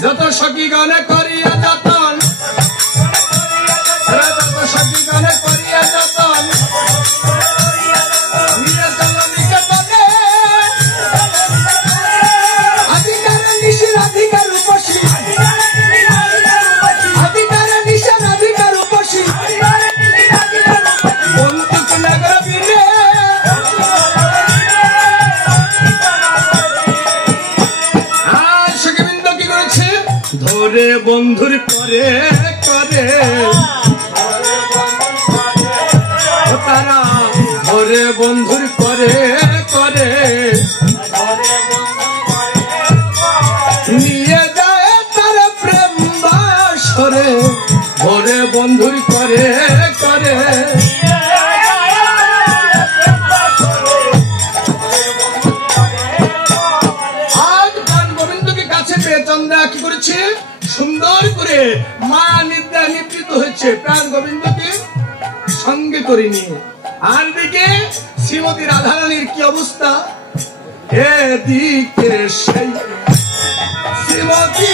যত সখী গণে করিয়া যতন, যত সখী গণে করিয়া যতন, ধরে বন্ধুর করে করে তারা, ধরে বন্ধুর করে করে নিয়ে যায় তার প্রেম বাসরে, ধরে বন্ধুর করে করে। আজ প্রাণ গোবিন্দকে কাছে পেয়ে চন্দ্রা কি করেছে? সুন্দর করে মা নিদ্রা নিবৃত হয়েছে প্রাণ গোবিন্দকে সঙ্গে করে নিয়ে। আর দিকে শ্রীমতী রাধারানীর কি অবস্থা? এদিকে সেই শ্রীমতী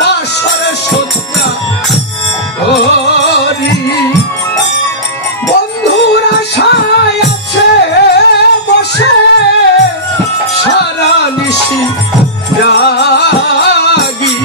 বাসরে সজ্জা করি, বন্ধুর আশায় আছে বসে সারা নিশি জাগি।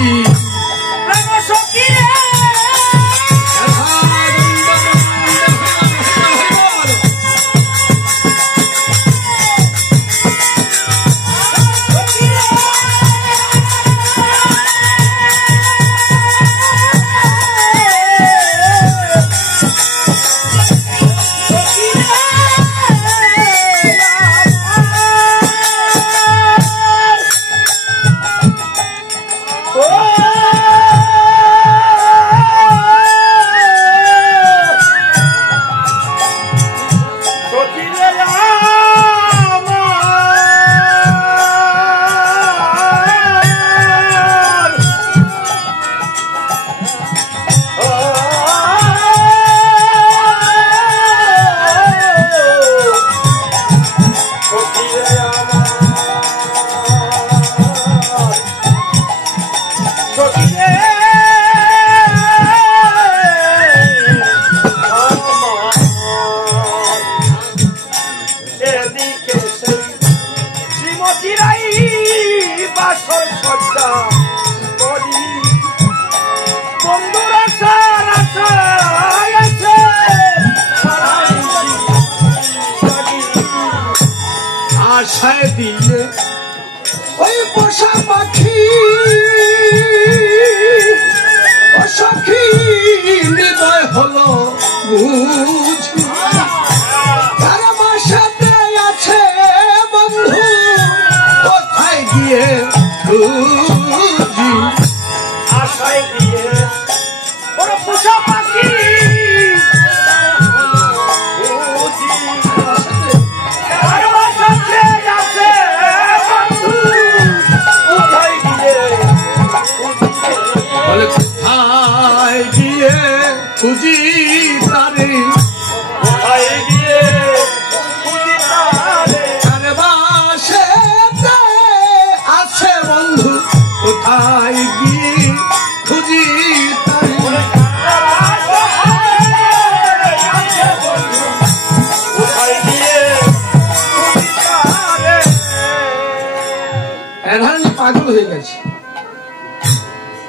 দিয়ে ওই পোষা পাখি ও সখী হৃদয় হলো বুঝি তার বাসাতে আছে বন্ধু কোথায় গিয়ে বুঝি আশায় দিয়ে ওরা পোষা পাখি খুঁজি তারে আছে বন্ধু কোথায় গিয়ে খুঁজি তারে পাগল হয়ে গেছে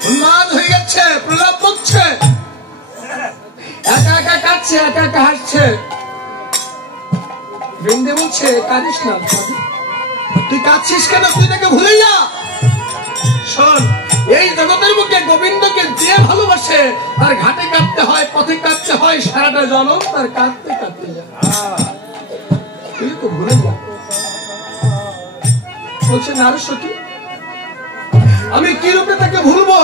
উন্মাদ হয়ে গেছে প্রলাপ বকছে একা একা কাঁদছে একা একা হাসছে বৃন্দে বলছে কাঁদিস না তুই কাঁদছিস কেন তুই তাকে ভুলে যা শোন এই জগতের বুকে গোবিন্দকে যে ভালোবাসে তার ঘাটে কাঁদতে হয় পথে কাঁদতে হয় সারাটা জনম তার কাঁদতে কাঁদতে যায় তুই তো ভুলে যা বলছে নারসতী আমি কি রূপে তাকে ভুলবো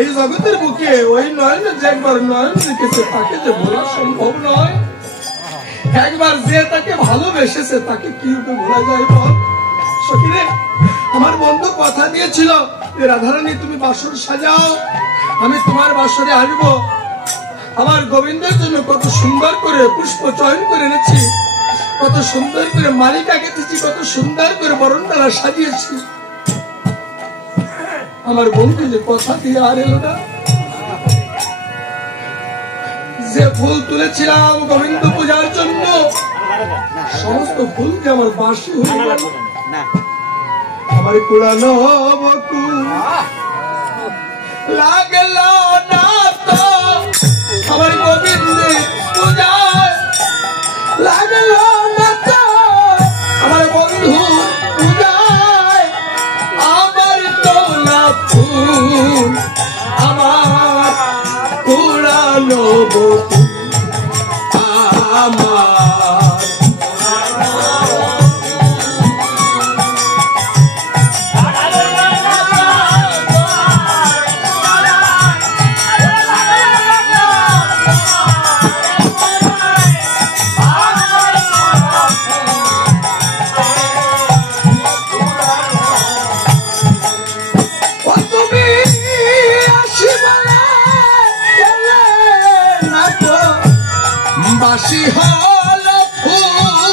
এই জগতের বুকে ওই নয়ন যে একবার নয়ন দেখেছে তাকে যে ভোলা সম্ভব নয় একবার যে তাকে ভালোবেসেছে তাকে কি রূপে ভোলা যায় বল সখী রে আমার বন্ধু কথা দিয়েছিল যে রাধারানী তুমি বাসর সাজাও আমি তোমার বাসরে আসবো আমার গোবিন্দের জন্য কত সুন্দর করে পুষ্প চয়ন করে এনেছি কত সুন্দর করে মালিকা গেঁথেছি কত সুন্দর করে বরণডালা সাজিয়েছি আমার বন্ধু যে কথা দিয়ে আর এলো না যে ফুল তুলেছিলাম গোবিন্দ পূজার জন্য সমস্ত ফুল যে আমার বাসি হয়ে গেল আমার কুড়ানো বকুল লাগল না তো আমার গোবিন্দের পূজায় লাগল না তো আমার বন্ধু পূজায় আমার তোলা ফুল আমার কুড়ানো বকুল আমার বাসি হল ফুল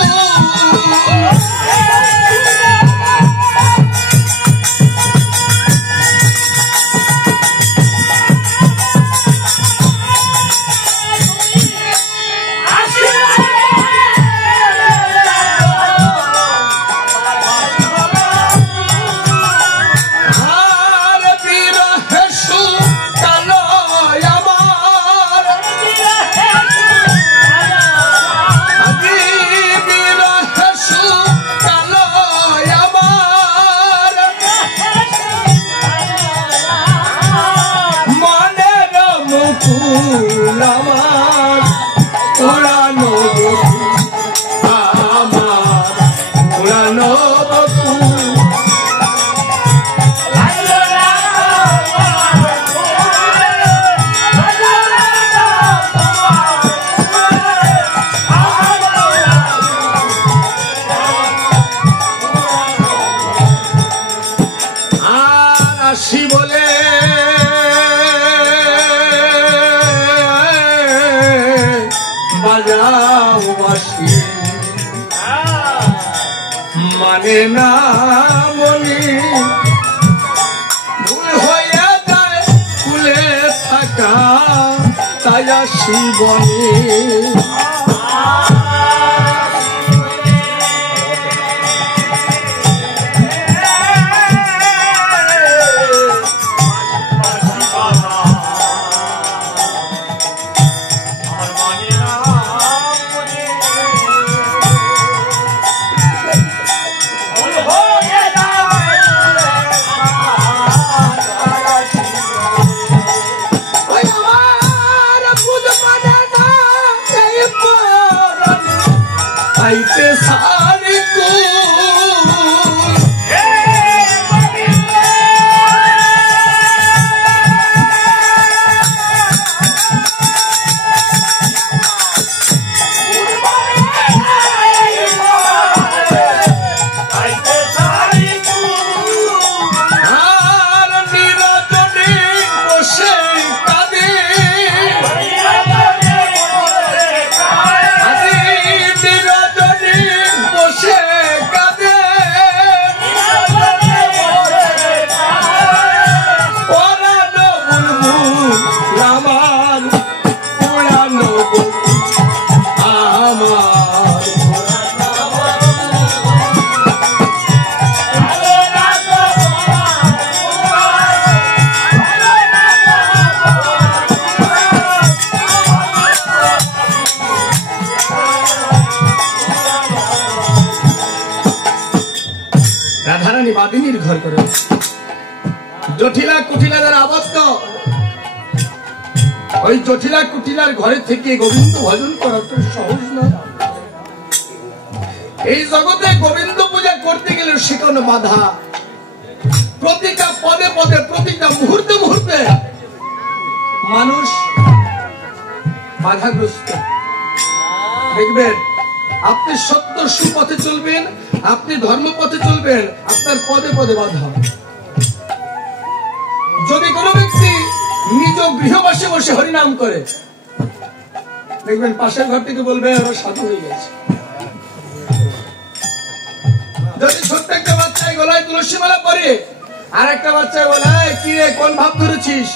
মানে না মনি ভুল হয়ে যায় ফুলে থাকা তাই আসি বনে রাধারানী বাদিনীর ঘর করে। জটিলা কুটিলা দ্বারা আবদ্ধ ওই জটিলা কুটিলার ঘরে থেকে গোবিন্দ ভজন করা তো সহজ নয়। এই জগতে গোবিন্দ পূজা করতে গেলে সেখানে বাধা, প্রতিটা পদে পদে, প্রতিটা মুহূর্তে মুহূর্তে মানুষ বাধাগ্রস্ত। দেখবেন আপনি সত্য সুপথে চলবেন, আপনি ধর্মপথে চলবেন, আপনার পদে পদে বাধা। যদি কোনো ব্যক্তি নিজ গৃহবাসে বসে হরিনাম করে, দেখবেন পাশের ঘর থেকে বলবে ওরা সাধু হয়ে গেছে। যদি ছোট্ট একটা বাচ্চায় গলায় তুলসী মালা পরে আর একটা বাচ্চায় বলায় কি রে কোন ভাব ধরেছিস।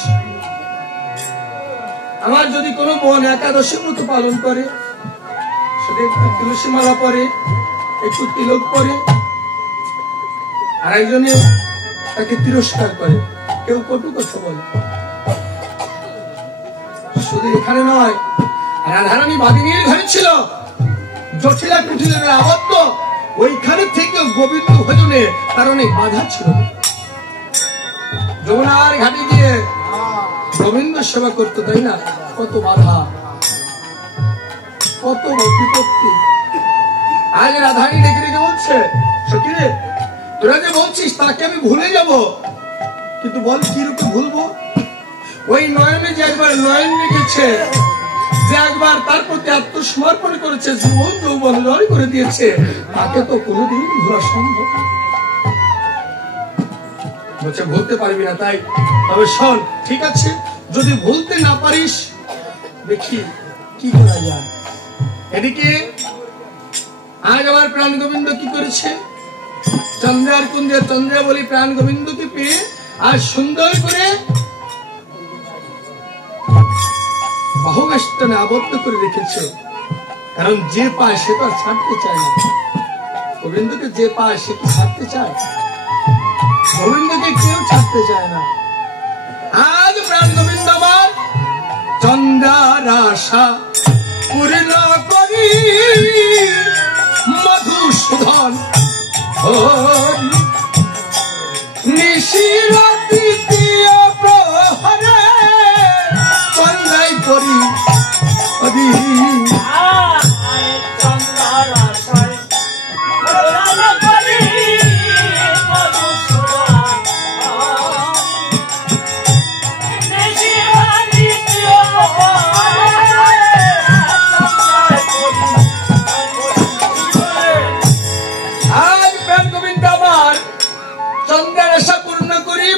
আমার যদি কোনো বোন একাদশীর মতো পালন করে, শুধু একটু তুলসী মালা পরে, একটু তিলক পরে, আর একজনে তাকে তিরস্কার করে, কেউ কটু কথা বলে। শুধু এখানে নয়, রাধারানী বাদিনীর ঘরে ছিল, জটিলা কুটিলের আবদ্ধ, ওইখানে থেকে গোবিন্দ ভজনের কারণে বাধা ছিল। যমুনার ঘাটে গিয়ে গোবিন্দ সেবা করতে, তাই না? কত বাধা, কত বিপত্তি। আজ রাধারানী ডেকে ডেকে বলছে, সখী রে তোরা যে বলছিস তাকে আমি ভুলে যাব, কিন্তু বল কি রূপে ভুলবো? ওই নয়নে যে একবার নয়ন রেখেছে, যে একবার তার প্রতি আত্মসমর্পণ করেছে, জীবন যৌবন লড়াই করে দিয়েছে, তাকে তো কোনোদিন ভোলা সম্ভব বলছে ভুলতে পারবি না। তাই তবে শোন, ঠিক আছে যদি ভুলতে না পারিস, দেখি কি করা যায়। এদিকে আজ আমার প্রাণ গোবিন্দ কি করেছে, চন্দ্রার কুঞ্জে চন্দ্রা বলি প্রাণ গোবিন্দকে পেয়ে আজ সুন্দর করে বাহুবেষ্টনে আবদ্ধ করে রেখেছে। কারণ যে পায় সে তো আর ছাড়তে চায় না। গোবিন্দকে যে পায় সে কি ছাড়তে চায়? গোবিন্দকে কেউ ছাড়তে চায় না। আজ প্রাণ গোবিন্দ আমার চন্দ্রার আশা পূর্ণ করি মধুসূদন নিশিরাতি প্রহরে চন্দ্রাই করি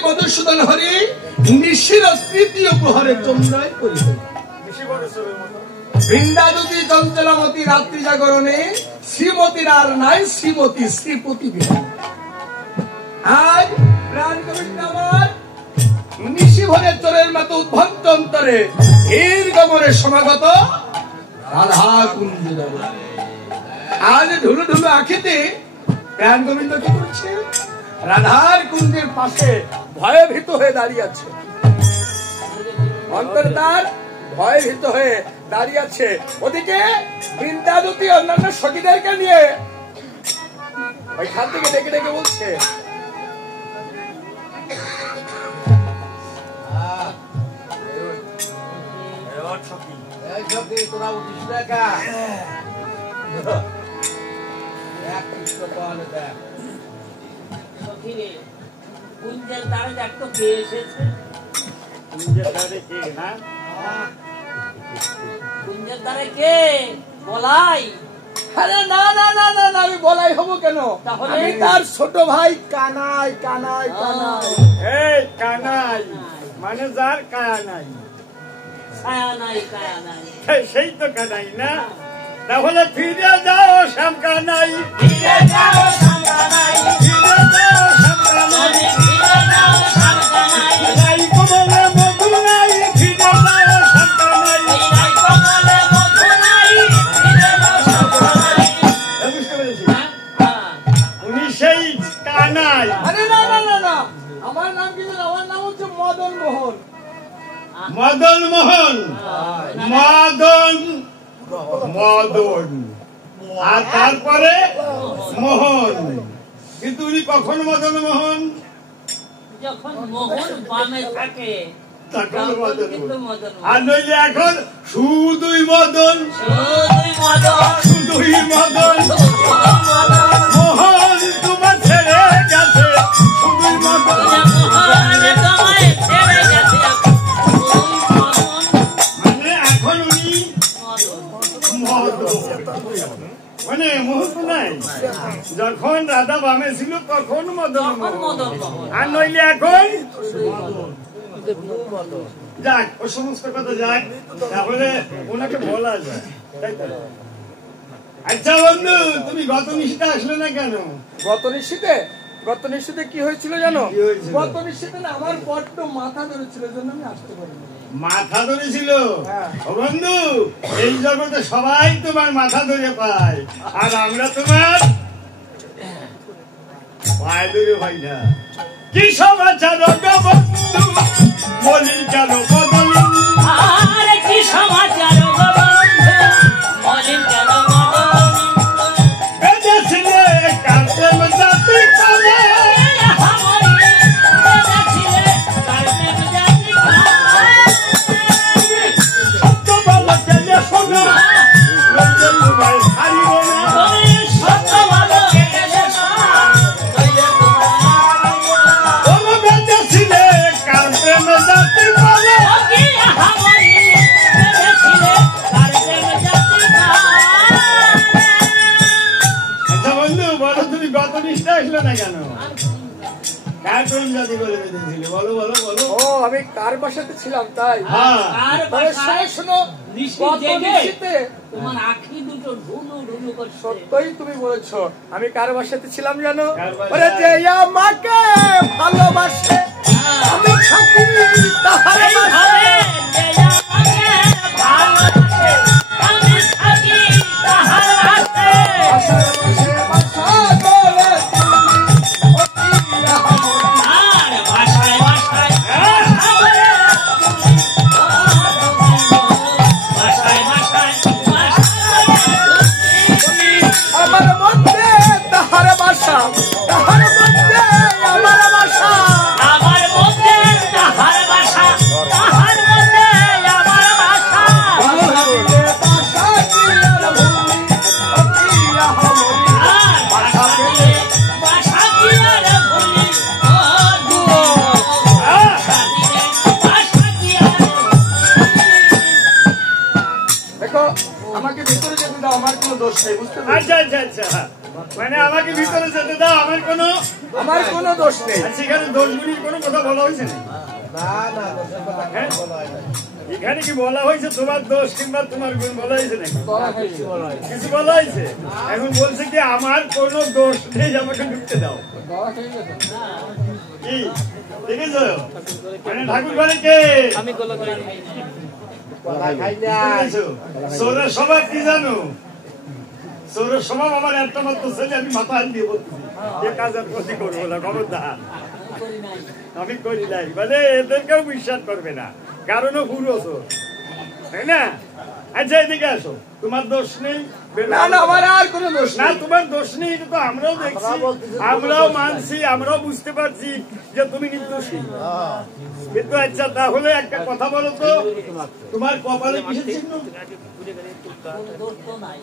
মধুসূদন হরি নিশির তৃতীয় প্রহরে চন্দ্রায় করি। বৃন্দাবতী চঞ্চলামতী রাত্রি জাগরণে শ্রীমতীর আর নাই শ্রীমতী শ্রীপতি বিহার। আজ প্রাণ গোবিন্দ আমার নিশি ভরে চোরের মতো উদ্ভক্ত অন্তরে এর গমনে সমাগত রাধা কুঞ্জ। আজ ঢুলু ঢুলু আঁখিতে প্রাণ গোবিন্দ কি করছে? রাধার কুঞ্জের পাশে ভয়ভীত হয়ে দাঁড়িয়ে আছে। অন্তর তার ভয়ভীত হয়ে দাঁড়িয়ে আছে। ওদিকে বৃন্দাবতী অন্যান্য সখীদেরকে নিয়ে ওইখান থেকে ডেকে ডেকে বলছে, তোরা উঠিস দেখা কুঞ্জের দ্বারে দেখ তো কে এসেছে। কুঞ্জের দ্বারে কে? না কুঞ্জের দ্বারে কে? বলাই? আরে না না না না না, আমি বলাই হব কেন? তাহলে আমি তার ছোট ভাই কানাই। কানাই কানাই এই কানাই মানে যার কায়া নাই, ছায়া নাই, কায়া নাই, সেই তো কানাই না। তাহলে ফিরে যাও শ্যাম কানাই, ফিরে যাও শ্যাম কানাই, ফিরে যাও শ্যাম কানাই, ফিরে যাও শ্যাম কানাই, রাই কমলে মধু নাই, ফিরে যাও শ্যাম কানাই, রাই কমলে মধু নাই, ফিরে যাও শ্যাম কানাই। বুঝতে পেরেছি? উনি সেই কানাই। আরে না না না না, আমার নাম কি জানো? আমার নাম হচ্ছে মদন মোহন। মদন মোহন, মদন মদন, আর তারপরে মোহন। কিন্তু উনি কখন মদন মোহন? যখন মোহন বামে থাকে তখন তখন মদন কিন্তু মোহন। মদন আর মোহন। নইলে এখন শুধুই মদন, শুধুই মদন, শুধুই মদন। শুধুই মদন। মোহন তোমার ছেড়ে গেছে, শুধুই মদন। মোহনে তোমায় ছেড়ে গেছে, শুধুই মদন, মানে এখন উনি মদন। মদন। মানে মোহন তো নাই। যখন রাধা বামে ছিল তখন মদন তখন মোহন। মদন মোহন। আর নইলে এখন যাক, ও সমস্ত কথা যাক, তাহলে ওনাকে বলা যায়, তাই তো? আচ্ছা বন্ধু, তুমি গত নিশিতে আসলে না কেন? গত নিশ্চিতে কি হয়েছিল জানো? কি হয়েছিল? গত নিশ্চিতে না আমার বড্ড মাথা ধরেছিল, জন্য আমি আসতে পারিনি। মাথা ধরেছিল? হ্যাঁ। ও বন্ধু, এই জগতে সবাই তোমার মাথা ধরে পায়, আর আমরা তোমার পায়ে ধরে পাই না। কি সমাচার গো বন্ধু, বলি কেন বদলি? আরে কি সমাচার গো বন্ধু, মলিন কেন মদন? বেঁধেছিলে কাঁদতে জাতি কালে, হামরি বেঁধেছিলে তার প্রেম জাতি কালে। সত্য বলো কেলে শোনো, নইলে তোমায় ছাড়িব না। তুমি সত্য বলো গেলে শোনা, নইলে তোমার ও বেঁধেছিলে কাঁদতে জাতি কালে। ও কি হামরি বেঁধেছিলে তার প্রেম জাতি কালে। আচ্ছা বন্ধু, বলো তুমি গত নিষ্ঠা আসলে না কেন? কার প্রেম জাতি করে বেঁধেছিলে? বলো বলো বলো। ও, আমি কার বাসাতে ছিলাম তাই? হ্যাঁ। আর তবে বাসায় শোনো, নিশি গত জেগে নিশিতে তোমার আঁখি দুটো ঢুলু ঢুলু করছে। সত্যই তুমি বলেছো, আমি কার বাসাতে ছিলাম জানো? কার বাসায়? বলে যে আমাকে ভালোবাসে আমি থাকি তাহার বাসায়। এইভাবে যে আমাকে ভালোবাসে, আমি থাকি তাহার বাসে। বাসায় বসে বাসা করে তুমি, ও কি আমার আর বাসায় বাসায় বাসা করে তুমি, বাসায় বাসায় বাসা করে তুমি। আমার মধ্যে তাহার বাসা, তাহার মধ্যে আমার বাসা। আমার মধ্যে তাহার বাসা, তাহার মধ্যে আমার বাসা। বাসাতে বাসা কি আর ভুলি, ও কি আমার আর বাসা দিলে বাসা কি আর ভুলি, ও দুঃখ। বাসা দিলে বাসা কি আর ভুলি। দেখো, আমাকে ভিতরে যেতে দাও, আমার কোনো দোষ নেই, বুঝতে পেরেছো? আচ্ছা আচ্ছা আচ্ছা, মানে আমাকে ভিতরে যেতে দাও, আমার কোনো আমার কোনো দোষ নেই। সেখানে দোষগুলির কোনো কথা বলা হয়েছে না? হ্যাঁ? এখানে কি বলা হয়েছে তোমার দোষ কিংবা তোমার গুণ বলা হয়েছে নাকি? কিছু বলা হয়েছে? এখন বলছে কি আমার কোনো দোষ নেই, আমাকে ঢুকতে দাও। কি দেখেছো? মানে ঠাকুর ঘরে কে? আমি গোলা করে খাই না। দেখেছো? চোরের স্বভাব কি জানো? চোরের স্বভাব আমার একটা মাত্র ছেলে, আমি মাথা হাত দিয়ে বলতেছি এ কাজ আর প্রতি করবো না, খবরদার। করি নাই। আমি করি নাই, মানে এদেরকেও বিশ্বাস করবে না, কারণও পুরো চোর, তাই না? আচ্ছা এদিকে আসো, তোমার দোষ নেই? না না, আমার আর কোনো দোষ না, নেই। তোমার দোষ নেই, এটা তো আমরাও দেখছি, আমরাও মানছি, আমরাও বুঝতে পারছি যে তুমি নির্দোষী। কিন্তু আচ্ছা তাহলে একটা কথা বলো তো, তোমার কপালে কিসের চিহ্ন? কোনো দোষ তো নাই।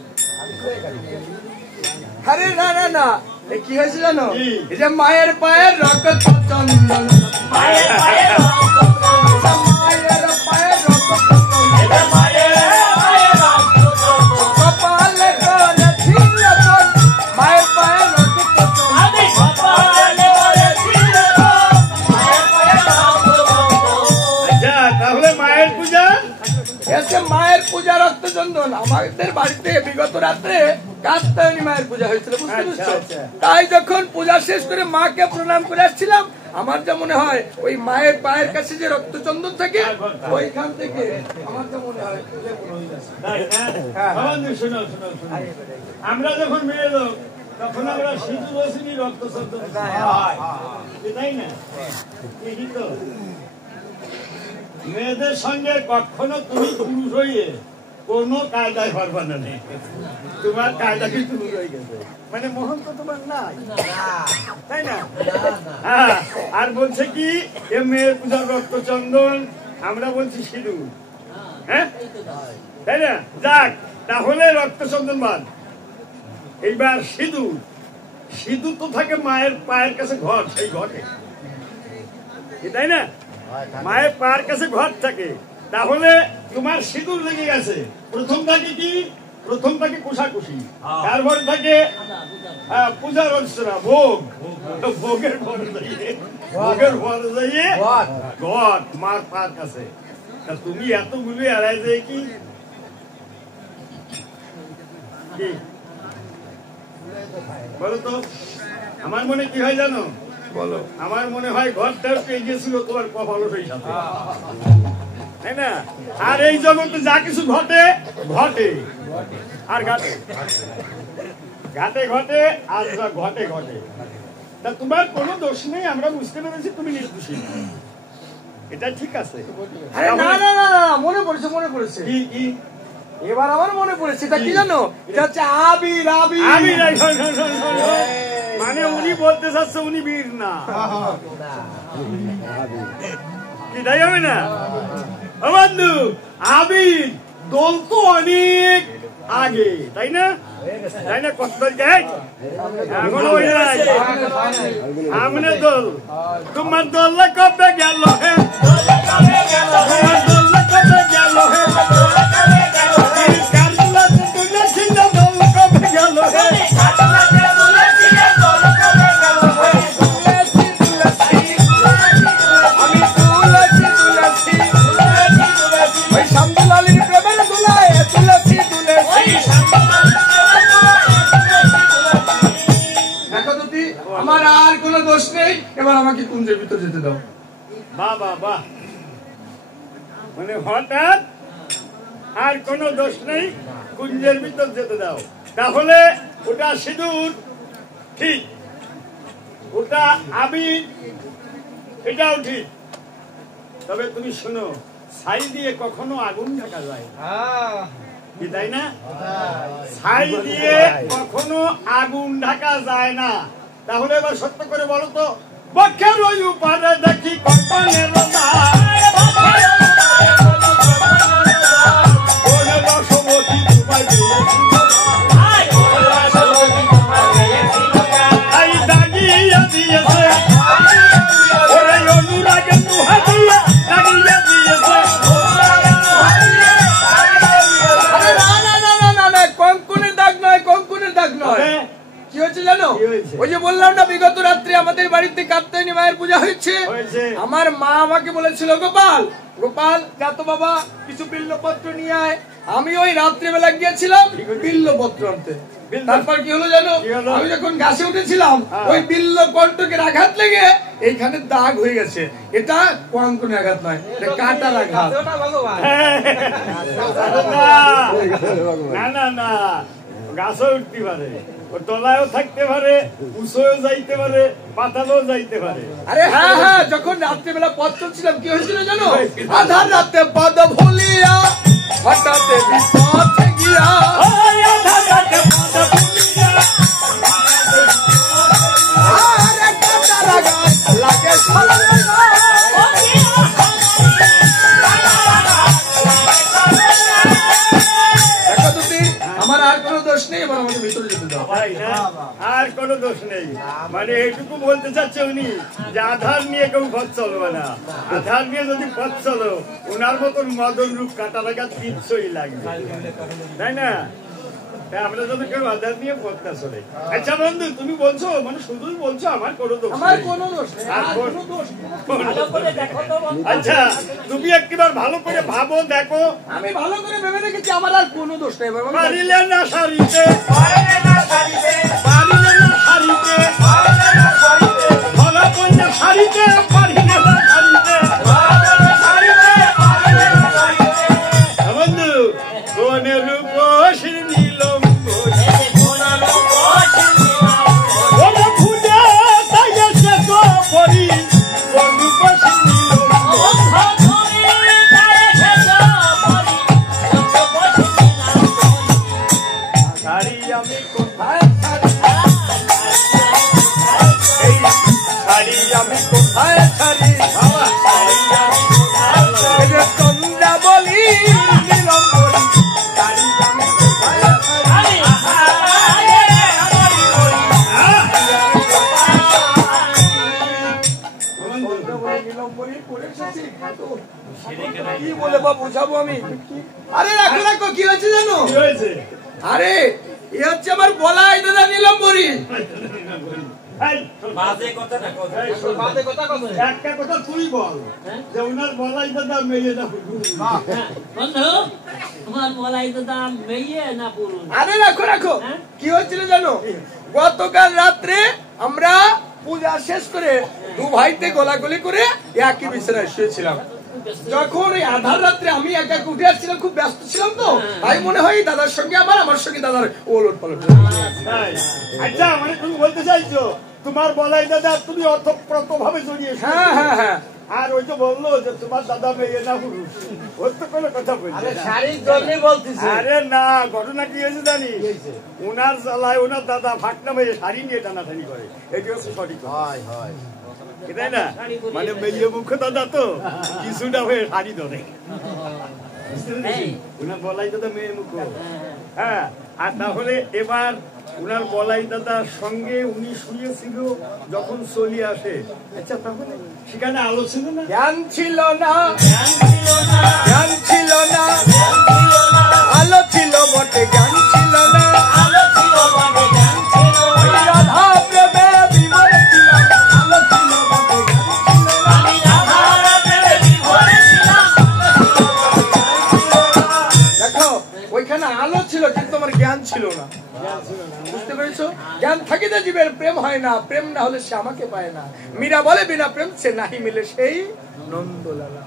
আরে না না না, এ কি হয়েছে জানো? কি? এই যে মায়ের পায়ের রক্ত চন্দন, পায়ে পায়ে রক্ত চলছে, মায়ের পায়ের রক্ত চন্দন, পায়ে পায়ে রক্ত চলছে। কপালে করেছিল তোর, মায়ের পায়ের রক্ত চন্দন। আমি কপালে করেছি রে তোর, পায়ে পায়ে রক্ত চলছে। আচ্ছা তাহলে মায়ের পূজা? এসে মায়ের পূজা রক্ত চন্দন। আমাদের বাড়িতে বিগত রাত্রে কাত্যায়নী মায়ের পূজা হয়েছিল, বুঝতে আচ্ছা, পেরেছো? আচ্ছা। তাই যখন পূজা শেষ করে মাকে প্রণাম করে আসছিলাম, আমার যা মনে হয় ওই মায়ের পায়ের কাছে যে রক্ত চন্দন থাকে, ওইখান থেকে আমার যা মনে হয় পূজা পুরো হয়ে গেছে। তাই না? বাবাজি, শোনো শোনো শোনো, আমরা যখন মেয়ে লোক তখন আমরা সিঁদুর রশ্মি রক্ত শব্দ, তাই না? ঠিকই তো। মেয়েদের সঙ্গে কখনো তুমি পুরুষ হইয়ে কোনো কায়দায় পারবা না, তোমার কায়দা কিন্তু রয়ে গেছে, মানে মোহন তো তোমার নাই, তাই না? হ্যাঁ, আর বলছে কি এ মেয়ের পূজার রক্তচন্দন, আমরা বলছি সিঁদুর, হ্যাঁ তাই না? যাক, তাহলে রক্তচন্দন বাদ, এইবার সিঁদুর। সিঁদুর তো থাকে মায়ের পায়ের কাছে ঘর, সেই ঘরে, তাই না? মায়ের পায়ের কাছে ঘর থাকে, তাহলে তোমার সিঁদুর লেগে গেছে। প্রথম থাকে কি? প্রথম থাকে কুশাকুশি, তারপরে থাকে পূজার অর্চনা, ভোগ, ভোগের পরে যাইয়ে, ভোগের পরে যাইয়ে ঘর মার পায়ের কাছে। তা তুমি এতগুলো এড়াই যায় কি বলো তো? আমার মনে কি হয় জানো? বলো। আমার মনে হয় ঘরটা পেয়ে গেছিল তোমার কপালও সেই সাথে, তাই না? আর এই জগতে যা কিছু ঘটে ঘটে আর ঘটে, ঘাটে ঘটে আর ঘটে ঘটে। তা তোমার কোনো দোষ নেই, আমরা বুঝতে পেরেছি তুমি নির্দোষী, এটা ঠিক আছে। না না না না, মনে পড়েছে, মনে পড়েছে, কি এবার আমার মনে পড়েছে। এটা কি জানো? এটা হচ্ছে আবির। আবির মানে উনি বলতে চাচ্ছে উনি বীর না, কি তাই হবে না বন্ধু? আবির দোল তো অনেক আগে, তাই না? তাই না? কত এখন ওই সামনে দোল, তোমার দোল কবে গেল হে, তোমার দোল কবে গেল হে, আমার আর কোনো দোষ নেই, এবার আমাকে কুঞ্জের ভিতর যেতে দাও। বাহ বাহ বাহ, মানে হঠাৎ আর কোনো দোষ নেই, কুঞ্জের ভিতর যেতে দাও। তাহলে ওটা সিঁদুর ঠিক, ওটা আবির এটাও ঠিক। তবে তুমি শোনো, ছাই দিয়ে কখনো আগুন ঢাকা যায় কি, তাই না? ছাই দিয়ে কখনো আগুন ঢাকা যায় না। তাহলে এবার সত্য করে বলো তো, বক্ষের ওই উপারে দেখি কল্পনের ওই যে বললাম না, বিগত রাত্রে আমাদের বাড়িতে কাত্যায়নী মায়ের পূজা হয়েছে। আমার মা আমাকে বলেছিল, গোপাল গোপাল যা তো বাবা কিছু বিল্লপত্র নিয়ে আয়। আমি ওই রাত্রিবেলা গিয়েছিলাম বিল্লপত্র আনতে। তারপর কি হলো জানো? আমি যখন গাছে উঠেছিলাম, ওই বিল্ল কণ্টকের আঘাত লেগে এইখানে দাগ হয়ে গেছে। এটা কোয়াঙ্কনের আঘাত নয়, এটা কাটার আঘাত। না না না, গাছও উঠতে পারে, তলায়ও থাকতে পারে, উঁচুও যাইতে পারে, পাতালেও যাইতে পারে। আরে হ্যাঁ হ্যাঁ, যখন রাত্রিবেলা পথ চলছিলাম কি হয়েছিল জানো? আধার রাতে পদ ভুলিয়া হঠাৎ বিপথে গিয়া, আধার রাতে পদ ভুলিয়া আরে কাটার আঘাত লাগে আমার আর কোনো দোষ নেই, এবার আমাকে ভিতরে যেতে দাও। আর কোনো দোষ নেই, মানে এইটুকু বলতে চাচ্ছে উনি যে আধার নিয়ে কেউ পথ চলবে না। আধার নিয়ে যদি পথ চলো, ওনার মতন মদন রূপ কাটা লাগা তিনশোই লাগবে, তাই না? আমরা যদি কেউ আধার নিয়ে পথটা চলে। আচ্ছা বন্ধু, তুমি বলছো মানে শুধুই বলছো আমার কোনো দোষ আমার কোনো দোষ নেই। আচ্ছা তুমি একবার ভালো করে ভাবো, দেখো। আমি ভালো করে ভেবে দেখেছি আমার আর কোনো দোষ নেই। পারিলে না সারিতে, পারিলে না সারিতে, পারিলে না সারিতে, পারিলে না সারিতে, ধরা পড়লে সারিতে, পারিলে না সারিতে, পারিলে না সারিতে, পারিলে না সারিতে। বন্ধু কোন রূপসী নীলম আমি কোথায় ছাড়ি, এই শাড়ি আমি কোথায় ছাড়ি, এই যে তোমরা বলি নীলম বলি, শাড়ি আমি কোথায় ছাড়ি। কি বলে বা বুঝাবো আমি? আরে রাখো রাখো, কি হয়েছে জানো? কি হয়েছে? আরে এ হচ্ছে আমার বলাই দাদা নীলম্বরী। এই, বাজে কথা না কথা। এই, শোন, বাদে কথা কত? একটা কথা তুই বল যে ওনার বলাই দাদা মেয়ে না পুরুষ। বন্ধু, তোমার বলাই তো দাম মেয়ে না পুরুষ? আরে রাখো রাখো, হ্যাঁ? কি হয়েছিল জানো? গতকাল রাত্রে আমরা পূজা শেষ করে দু ভাইতে গোলাগুলি করে একই বিছানায় শুয়েছিলাম। যখন এই আধার রাত্রে আমি একা একা উঠে আসছিলাম, খুব ব্যস্ত ছিলাম তো, তাই মনে হয় দাদার সঙ্গে আমার সঙ্গে দাদার ওলট পালট। তাই? আচ্ছা, মানে তুমি বলতে চাইছো তোমার বলাই দাদা তুমি অর্থপ্রত ভাবে জড়িয়েছো? হ্যাঁ হ্যাঁ হ্যাঁ, আর ওই যে বললো যে তোমার দাদা মেয়ে না পুরুষ, ওর তো কোনো কথা বলছে আরে না। শাড়ির জন্যই বলতেছি। আরে না, ঘটনা কি হয়েছে জানিস? ওনার জ্বালায় ওনার দাদা ফাটনা মেয়ে শাড়ি নিয়ে টানাটানি করে, এটি হচ্ছে সঠিক কথা। হয় হয়। তাই না? মানে মেয়ে মুখ দাদা তো কিছুটা হয়ে শাড়ি ধরে। ওনার বলাই দাদা মেয়ে মুখ। হ্যাঁ, আর তাহলে এবার উনার বলাই দাদার সঙ্গে উনি শুয়েছিল যখন চলি আসে। আচ্ছা, তাহলে সেখানে আলো ছিল না? জ্ঞান ছিল না, জ্ঞান ছিল না, জ্ঞান ছিল না, জ্ঞান ছিল না, আলো ছিল বটে, জ্ঞান ছিল না। আলো ছিল বটে, জ্ঞান ছিল না। রাধা প্রেমে বিমল ছিলাম, আলো ছিল বটে, জ্ঞান ছিল না। আমি রাধার প্রেমে বিভোর ছিলাম। দেখো, ওইখানে আলো ছিল কিন্তু আমার জ্ঞান ছিল না। বুঝতে পেরেছো? জ্ঞান থাকিতে জীবের প্রেম হয় না, প্রেম না হলে সে আমাকে পায় না। মীরা বলে বিনা প্রেম সে নাহি মিলে সেই নন্দলালা।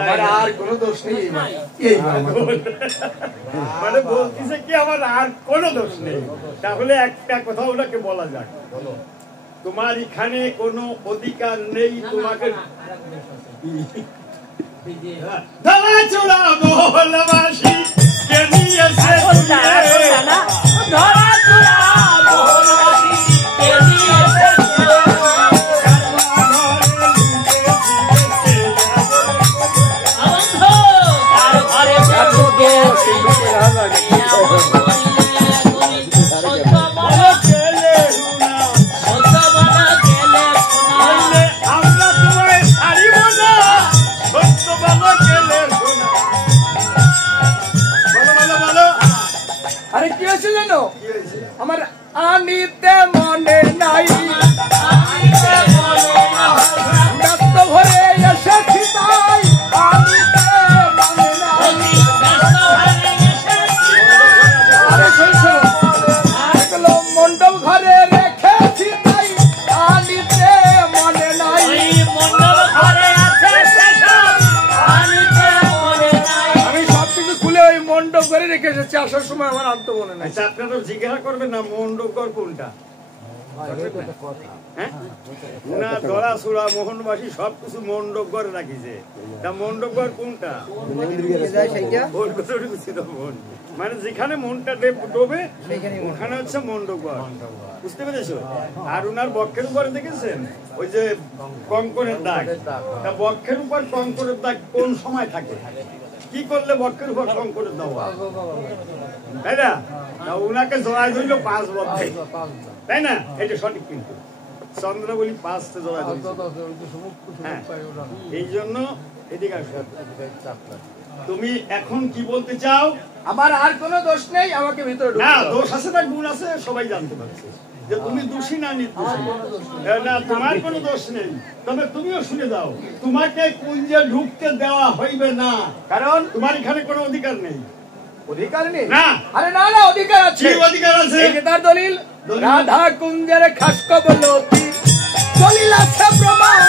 আমার আর কোনো দোষ নেই, এই আমার দোষ। মানে বলতেছে কি আমার আর কোনো দোষ নেই। তাহলে একটা কথা ওনাকে বলা যাক, তোমার এখানে কোনো অধিকার নেই তোমাকে ধরা চোরা মহলবাসী কে নিয়েছে ধরা চুরা মোহনবাসী কে নিয়েছে? বন্ধু, কার ঘরে ঢুকে আমরা তোমায় ছাড়িব না, সত্য বলো গেলে শোনা। বলো বলো বলো, আরে কি হয়েছে জানো? কি হয়েছে? আমার আনিতে মনে নাই, ব্যস্ত ভরে এসেছি তাই আনিতে মনে নাই। আরে শোন শোন, এগুলো মণ্ডপ ঘরে রেখেছি তাই আনিতে মনে নাই। আমি সবকিছু খুলে ওই মণ্ডপ ঘরে রেখে এসেছি, আসার সময় আমার আনতে মনে নাই। আচ্ছা, আপনারা জিজ্ঞাসা করবেন না মণ্ডপঘর কোনটা? হ্যাঁ, না ধরা চূড়া মোহনবাসী সবকিছু মণ্ডপঘর রাখিছে, তা মণ্ডপঘর কোনটা? মানে যেখানে মনটা ডোবে ওখানে হচ্ছে মণ্ডপঘর। বুঝতে পেরেছো? আর উনার বক্ষের উপরে দেখেছেন ওই যে কঙ্কনের দাগ, তা বক্ষের উপর কঙ্কনের দাগ কোন সময় থাকে? কি করলে বক্ষের উপর কঙ্কনের দাগ হয়? তাই না? তা উনাকে জড়াই ধরল 5 বছর, তাই না? এটা সঠিক, কিন্তু চন্দ্র বলি 5 জড়াই ধরল। হ্যাঁ, এই জন্য এদিকে আসো। তুমি এখন কি বলতে চাও? আমার আর কোনো দোষ নেই, আমাকে ভিতরে ঢুকতে না, দাও। দোষ আছে না গুণ আছে সবাই জানতে পারছে যে তুমি দোষী না নির্দোষী। না, তোমার কোনো দোষ নেই, তবে তুমিও শুনে দাও, তোমাকে কুঞ্জে ঢুকতে দেওয়া হইবে না, কারণ তোমার এখানে কোনো অধিকার নেই। অধিকার নেই? না। আরে না না, অধিকার আছে। কি অধিকার আছে? এই যে তার দলিল, রাধা কুঞ্জের খাস কবলতি দলিল আছে প্রমাণ।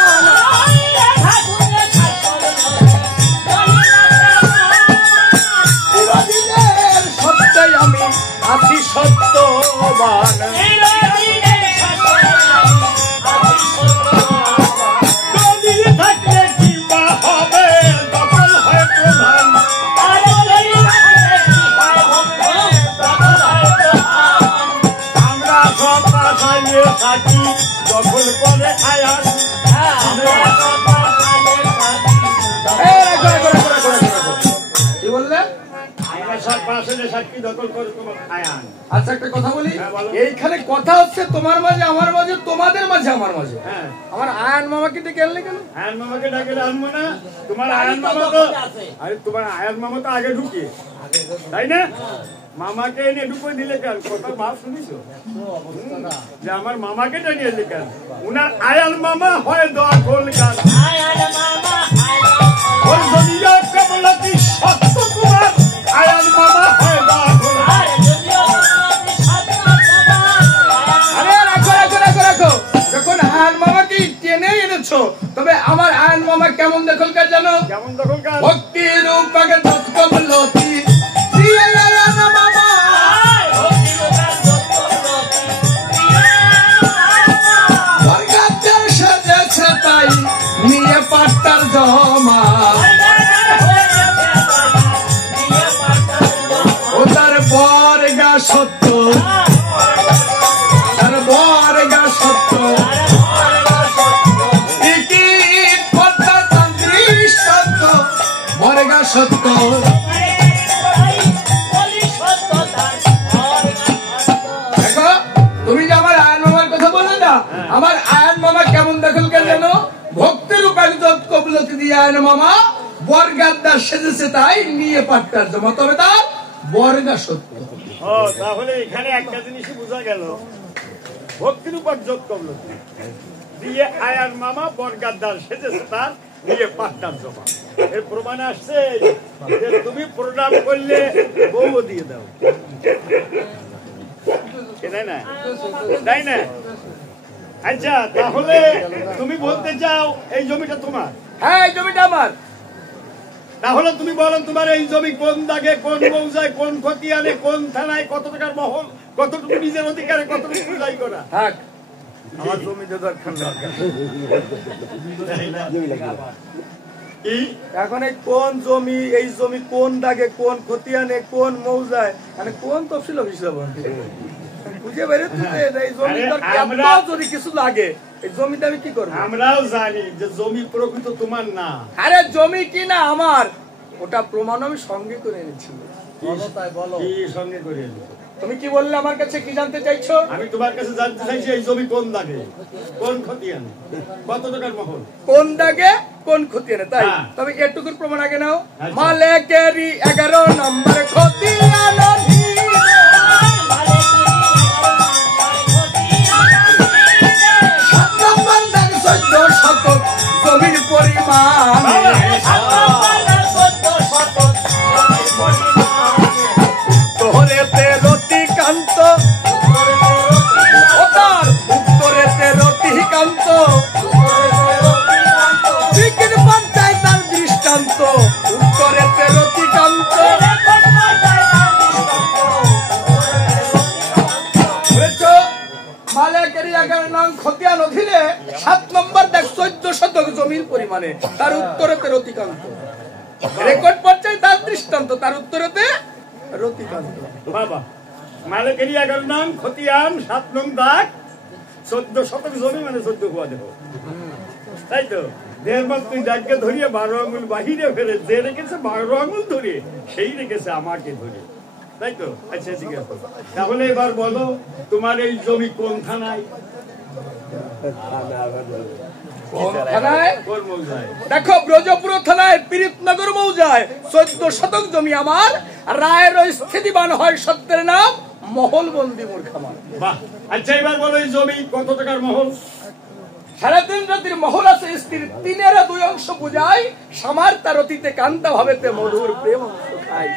চিরদিনের সত্যই আমি আছি সত্যবান। দলিল থাকলে কি বা হবে, দখল হয় প্রধান। দখল করে আয়ান কি বললে? সাক্ষী দখল করে তোমার আয়ান। আচ্ছা একটা কথা বলি, হ্যাঁ, বলো। এইখানে কথা হচ্ছে তোমার মাঝে আমার মাঝে, তোমাদের মাঝে আমার মাঝে। হ্যাঁ, আমার আয়ান মামাকে ডেকে আনলে কেন? আয়ান মামাকে ডাকে আনবো না? তোমার আয়ান মামা তো, আরে তোমার আয়ান মামা তো আগে ঢুকে, তাই না? মামাকে এনে ঢুকে দিলে কেন? কথা ভাব শুনিছো যে আমার মামাকে টেনে এলে কেন? উনার আয়ান মামা হয় দখল কার ওই দুনিয়া কমলাতি সত্য কুমার আয়ান মামা হয় দখল। আরে রাখো রাখো রাখো রাখো, যখন আয়ান মামাকে টেনে এনেছো, তবে আমার আয়ান মামা কেমন দখলকার জানো? কেমন দখল কার? ভক্তি রূপকে দত্তমলতি প্রিয় আয়ান মামা বরগাতে সেজেছে তাই নিয়ে পাট্টার জমা, ও তার বরগা সত্য, তার বরগা সত্য, টিকিট পদ্মা তান্ত্রিক সত্য, বরগা সত্য। দেখো তুমি যে আমার আয়ন মামার কথা বললে না, আমার আয়ন মামা কেমন দখলকার জানো? ভক্তির উপার্জন কবলতি দিয়ে আয়ন মামা বরগাদ্দার সেজেছে তাই নিয়ে পাট্টার জমা, তবে তার বরগা সত্য। ও তাহলে এখানে একটা জিনিসই বোঝা গেল, ভক্তির উপর যোগ করলো দিয়ে আয়ার মামা বরগাদ্দার সেজেছে তার দিয়ে পাট্টার জমা। এর প্রমাণ আসছে যে তুমি প্রণাম করলে বউ দিয়ে দাও, তাই না? তাই না? আচ্ছা তাহলে তুমি বলতে চাও এই জমিটা তোমার? হ্যাঁ এই জমিটা আমার। তাহলে তুমি বলো তোমার এই জমি কোন দাগে, কোন মৌজায়, কোন খতিয়ানে, কোন থানায়, কত টাকার মহল, কতটুকু নিজের অধিকারে, কতটুকু যাই করা? থাক আমার জমিতে দরকার কি? এখন এই কোন জমি, এই জমি কোন দাগে, কোন খতিয়ানে, কোন মৌজায়, মানে কোন তফসিল অফিস যাবো বুঝে বেরোতে এই জমিদার যদি কিছু লাগে, এই জমিতে আমি কি করবো? আমরাও জানি যে জমি প্রকৃত তোমার না। আরে জমি কি না আমার, ওটা প্রমাণ আমি সঙ্গে করে এনেছি। কি সঙ্গে করে এলো? তুমি কি বললে আমার কাছে, কি জানতে চাইছো? আমি তোমার কাছে জানতে চাইছি এই জমি কোন দাগে, কোন খতিয়ান, কত টাকার মহল। কোন দাগে কোন খতিয়ানে, তাই? হ্যাঁ। তবে এটুকুর প্রমাণ আগে নাও। আচ্ছা। মালেকেরি 11 নম্বর খতিয়ান জমির পরিমাণ উত্তরেতে রতিকান্ত, ওটার উত্তরেতে রতিকান্ত, বিকির পঞ্চায়েতার দৃষ্টান্ত, উত্তরেতে রতিকান্ত। মালেকেরি 11 নং খতিয়ান অধীনে 7 নম্বর দেখ 14 শতক জমির পরিমাণে, তার উত্তরেতে রতিকান্ত। রেকর্ড পঞ্চায়েত তার দৃষ্টান্ত, তার উত্তরেতে রতিকান্ত। বাবা মালিকেরই 11 নং খতিয়ান 7 নং দাগ 14 শতক জমি, মানে 14 কুয়া দেব, তাই তো? দেড় মাস তুই যাকে ধরিয়ে 12 আঙুল বাহিরে ফেলে, যে রেখেছে 12 আঙুল ধরে সেই রেখেছে আমাকে ধরে, তাই তো? আচ্ছা ঠিক আছে, তাহলে এবার বলো তোমার এই জমি কোন থানায়? কোন মৌজায়? দেখো ব্রজপুর থানায় পীরিতনগর মৌজায় 14 শতক জমি আমার। রায়ের স্থিতিবান হয় সত্যের নাম মহলবন্দি মূর্খামার। বাহ, আচ্ছা এবার বলো এই জমি কত টাকার মহল? 3.5 রাতির মহল আছে স্থির, 3-এর 2 অংশ বুঝাই, সামার তার অতীতে কান্তা ভাবেতে মধুর প্রেম অংশ খাই,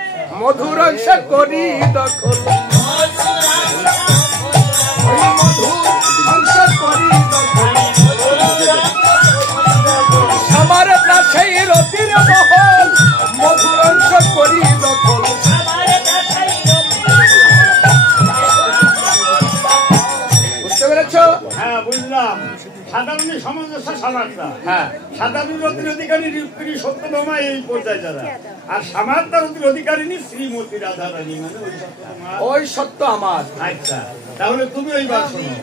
মধুর অংশ করি দখল, মধুর অংশ করি দখল, সামার তা সেই রতির মহল, মধুর অংশ করি দখল। বুঝতে পেরেছ? হ্যাঁ বুঝলাম। সাধারণ সামঞ্জস্য সামারটা, হ্যাঁ সাধারণ অধিকারী সত্যভামা এই পর্যায়ে যারা, আর সামারটা অধিকারিণী শ্রীমতী রাধারানী, মানে ওই সত্য ওই সত্য আমার। আচ্ছা তাহলে তুমি ওই বার শোনো,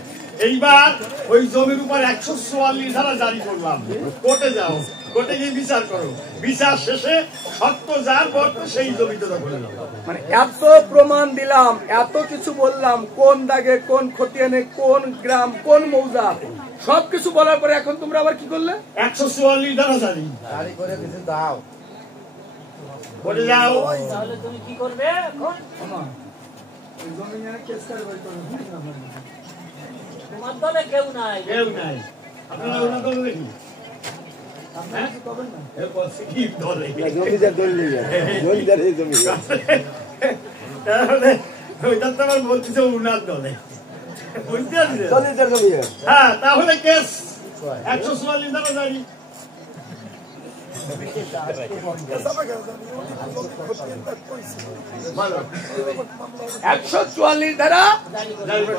এইবার ওই জমির উপর 144 ধারা জারি করলাম। কোর্টে যাও, কোর্টে গিয়ে বিচার করো, বিচার শেষে সত্য যার পর সেই জমিতে দখলে নাও। মানে এত প্রমাণ দিলাম, এত কিছু বললাম, কোন দাগে, কোন খতিয়ানে, কোন গ্রাম, কোন মৌজা, সবকিছু বলার পরে এখন তোমরা আবার কি করলে? 144 ধারা জারি করে কিছু দাও। কোর্টে যাও। তাহলে তুমি কি করবে এখন? তোমার দলে কেউ নাই। কেউ নাই, আপনারা ওনা দলে দেখি তাহলে ওইটা তো আমার বলতেছে উনার দলে, বুঝতে পারছেন? হ্যাঁ, তাহলে কেস 144 ধারা জারি। ভালো, 144 ধারা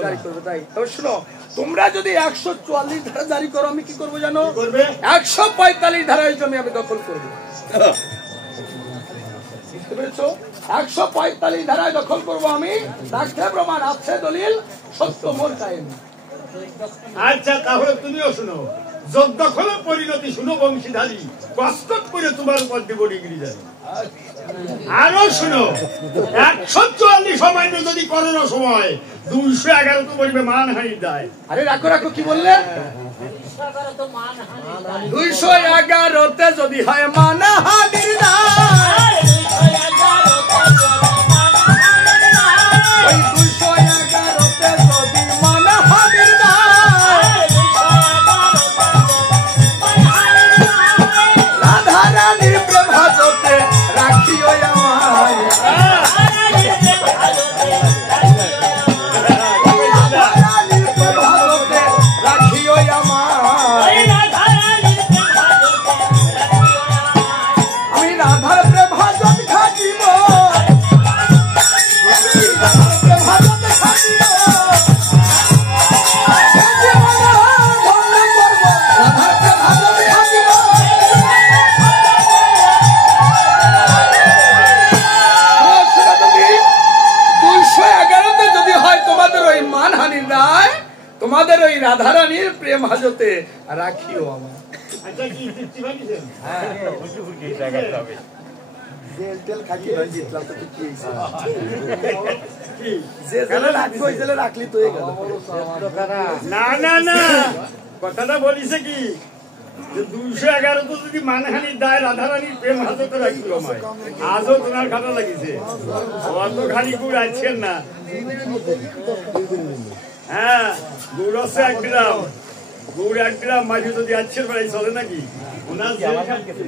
জারি করবে, তাই? তবে শুনো, তোমরা যদি 144 ধারা জারি করো, আমি কি করবো জানো? করবে 145 ধারায় জমি আমি দখল করবো। বুঝতে পেরেছো? 145 ধারায় দখল করবো আমি, সাক্ষ্য প্রমাণ আছে, দলিল সত্য, মোর কায়েম। আচ্ছা, তাহলে তুমিও শুনো, যোগ্য হলো পরিণতি শুনো বংশীধারী, কষ্ট করে তোমার উপর দিব ডিগ্রি জানি। আরো শুনো, 144 সামান্য যদি করোনা সময় 211 তো বলবে মানহানির দায়। আরে রাখো রাখো, কি বললে? 211তে যদি হয় মানহানির দায়, ওই 211তে যদি মানহানির দায়, রাধা রানীর প্রেম হাজতে রাখিও আমায়, রাধা রানীর প্রেম হাজতে রাখিও আমায়, আমি রাধার প্রেম হাজত খাটিব, প্রেম হাজতে খাটিব, রাধার প্রেম হাজতে খাটিব। সেটা তুমি 211তে যদি হয় তোমাদের ওই মানহানির রায়, তোমাদের ওই রাধারানীর প্রেম হাজতে রাখিও আমার। আচ্ছা, কি জিতছি ভাবিছেন? জেল টেল খাটিয়ে নয় জিতলাম, তো কি হয়েছে? কি? যে জেলে রাখবি ওই জেলে রাখলি তো হয়ে গেল। না না না, কথাটা বলিছে কি যে 211 তো যদি মানহানির দায় রাধারানীর প্রেম হাজতে রাখিল আমায়, আজও তোমার খাতা লাগিছে, অত খালি গুড় আছেন না। হ্যাঁ, গুড় আছে 1 গ্রাম, গুড় 1 গ্রাম মাঝে যদি আছেন বেড়াই চলে নাকি? ওনার জেল খাটছে।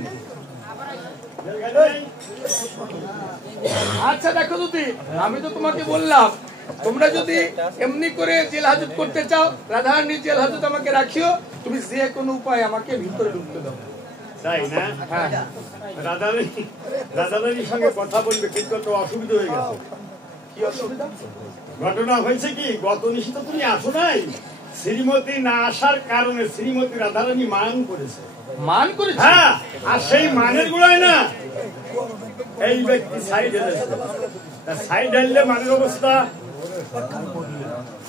আচ্ছা দেখো যদি, আমি তো তোমাকে বললাম, তোমরা যদি এমনি করে জেল হাজত করতে চাও, রাধারানীর জেল হাজত আমাকে রাখিও, তুমি যে কোনো উপায় আমাকে ভিতরে ঢুকতে দাও। তাই না? হ্যাঁ, রাধারানীর সঙ্গে কথা বলবে, কিন্তু একটা অসুবিধা হয়ে গেছে। কি অসুবিধা? ঘটনা হয়েছে কি, গত নিশিত তুমি আসো নাই, শ্রীমতী না আসার কারণে শ্রীমতী রাধারানী মান করেছে। মান করেছে? হ্যাঁ, আর সেই মানের গুলোয় না এই ব্যক্তি সাইড এলেছে, সাইড এলে মানের অবস্থা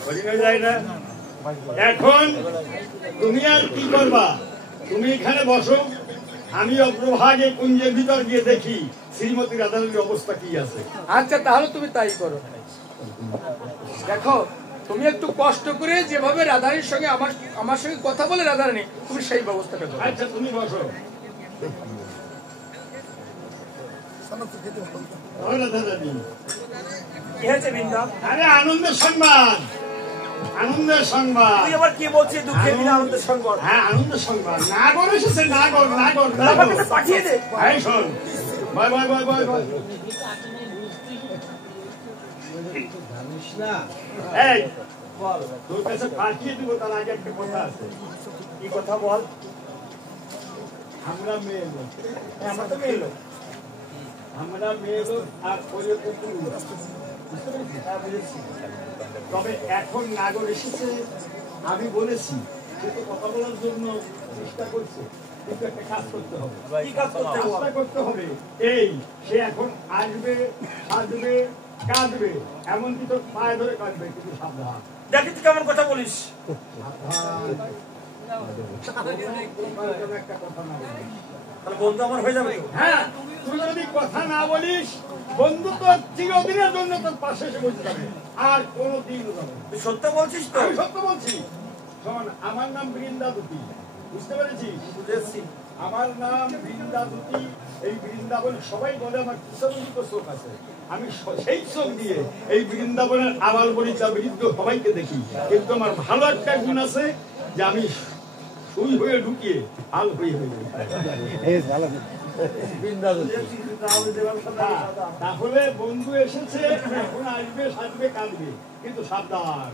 বোঝা যায় না। এখন তুমি আর কি করবা, তুমি এখানে বসো, আমি অগ্রভাগে কুঞ্জের ভিতর গিয়ে দেখি শ্রীমতী রাধারানীর অবস্থা কি আছে। আচ্ছা, তাহলে তুমি তাই করো। দেখো, তুমি একটু কষ্ট করে যেভাবে রাধারানীর সঙ্গে আমার সঙ্গে কথা বলে রাধারানী, তুমি সেই ব্যবস্থাটা করো। আচ্ছা, তুমি বসো। রাধারানী, কি হয়েছে বিন্দা? আরে আনন্দের সংবাদ, আনন্দের সংবাদ। তুই আবার কি বলছিস? দুঃখের দিনে আনন্দের সংবাদ? হ্যাঁ, আনন্দের সংবাদ। নাগর এসেছে, নাগর নাগর আমার কাছে পাঠিয়ে দে। এই শোন, বয় বয় বয় বয় বয়। এই তোর কাছে পাঠিয়ে দিব, তার আগে একটা কথা আছে। কি কথা বল? আমরা মেয়ে লোক, আমরা তো মেয়ে লোক। আমরা মেয়ে লোক আর করে কুকুর, বুঝতে পেরেছিস? হ্যাঁ, বুঝেছি। তবে এখন নাগর এসেছে, আমি বলেছি কিন্তু কথা বলার জন্য চেষ্টা করছে, কিন্তু একটা কাজ করতে হবে। কি কাজ করতে হবে? কাজটা করতে হবে এই, সে এখন আসবে, আসবে, কাঁদবে, এমনকি তোর পায়ে ধরে কাঁদবে, কিন্তু সাবধান। দেখি তুই কেমন কথা বলিস। একটা কথা না বলিস। তাহলে বন্ধু আমার হয়ে যাবে তো? হ্যাঁ, তুই যদি কথা না বলিস, বন্ধু তো চিরদিনের জন্য তোর পাশে এসে বসে যাবে, আর কোনোদিন যাবে না। তুই সত্য বলছিস তো? আমি সত্য বলছি। শোন, আমার নাম বৃন্দাবতী, বুঝতে পেরেছিস? বুঝেছি। আমার নাম বৃন্দাবতী। এই বৃন্দাবন সবাই বলে আমার কিশোরীর চোখ আছে, আমি সেই চোখ দিয়ে এই বৃন্দাবনের আবাল বনিতা বৃদ্ধ সবাইকে দেখি। কিন্তু আমার ভালো একটা গুণ আছে যে আমি সুই হয়ে ঢুকিয়ে হাল হয়ে তাহলে বন্ধু এসেছে, এখন আসবে, সাজবে, কাঁদবে, কিন্তু সাবধান,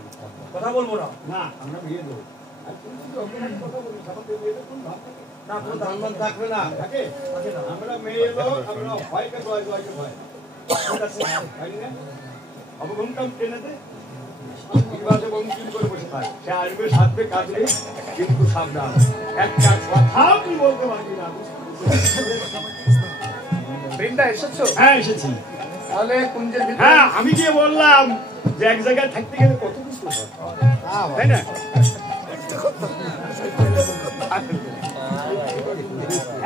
কথা বলবো না। না আমরা বিয়ে দেবো। আর তুই যদি অজ্ঞান কথা বলিস, আমাদের বিয়েতে কোন ভাব থাকে? না, কোনো ধান থাকবে না, থাকে? আমরা মেয়ে লোক, আমরা ভয়কে ভয়, ভয়কে ভয়। ঠিক আছে, তাই না? অবঘুমটাম টেনে দে, বিবাদে বঙ্কিম করে বসে থাক। সে আসবে, সাজবে, কাঁদবে, কিন্তু সাবধান, একটা কথাও তুই বলতে পারবি না। বৃন্দা এসেছো? হ্যাঁ, এসেছি। তাহলে কুঞ্জের ভিতরে হ্যাঁ, আমি গিয়ে বললাম যে এক জায়গায় থাকতে গেলে কত কিছু হয়, তাই না?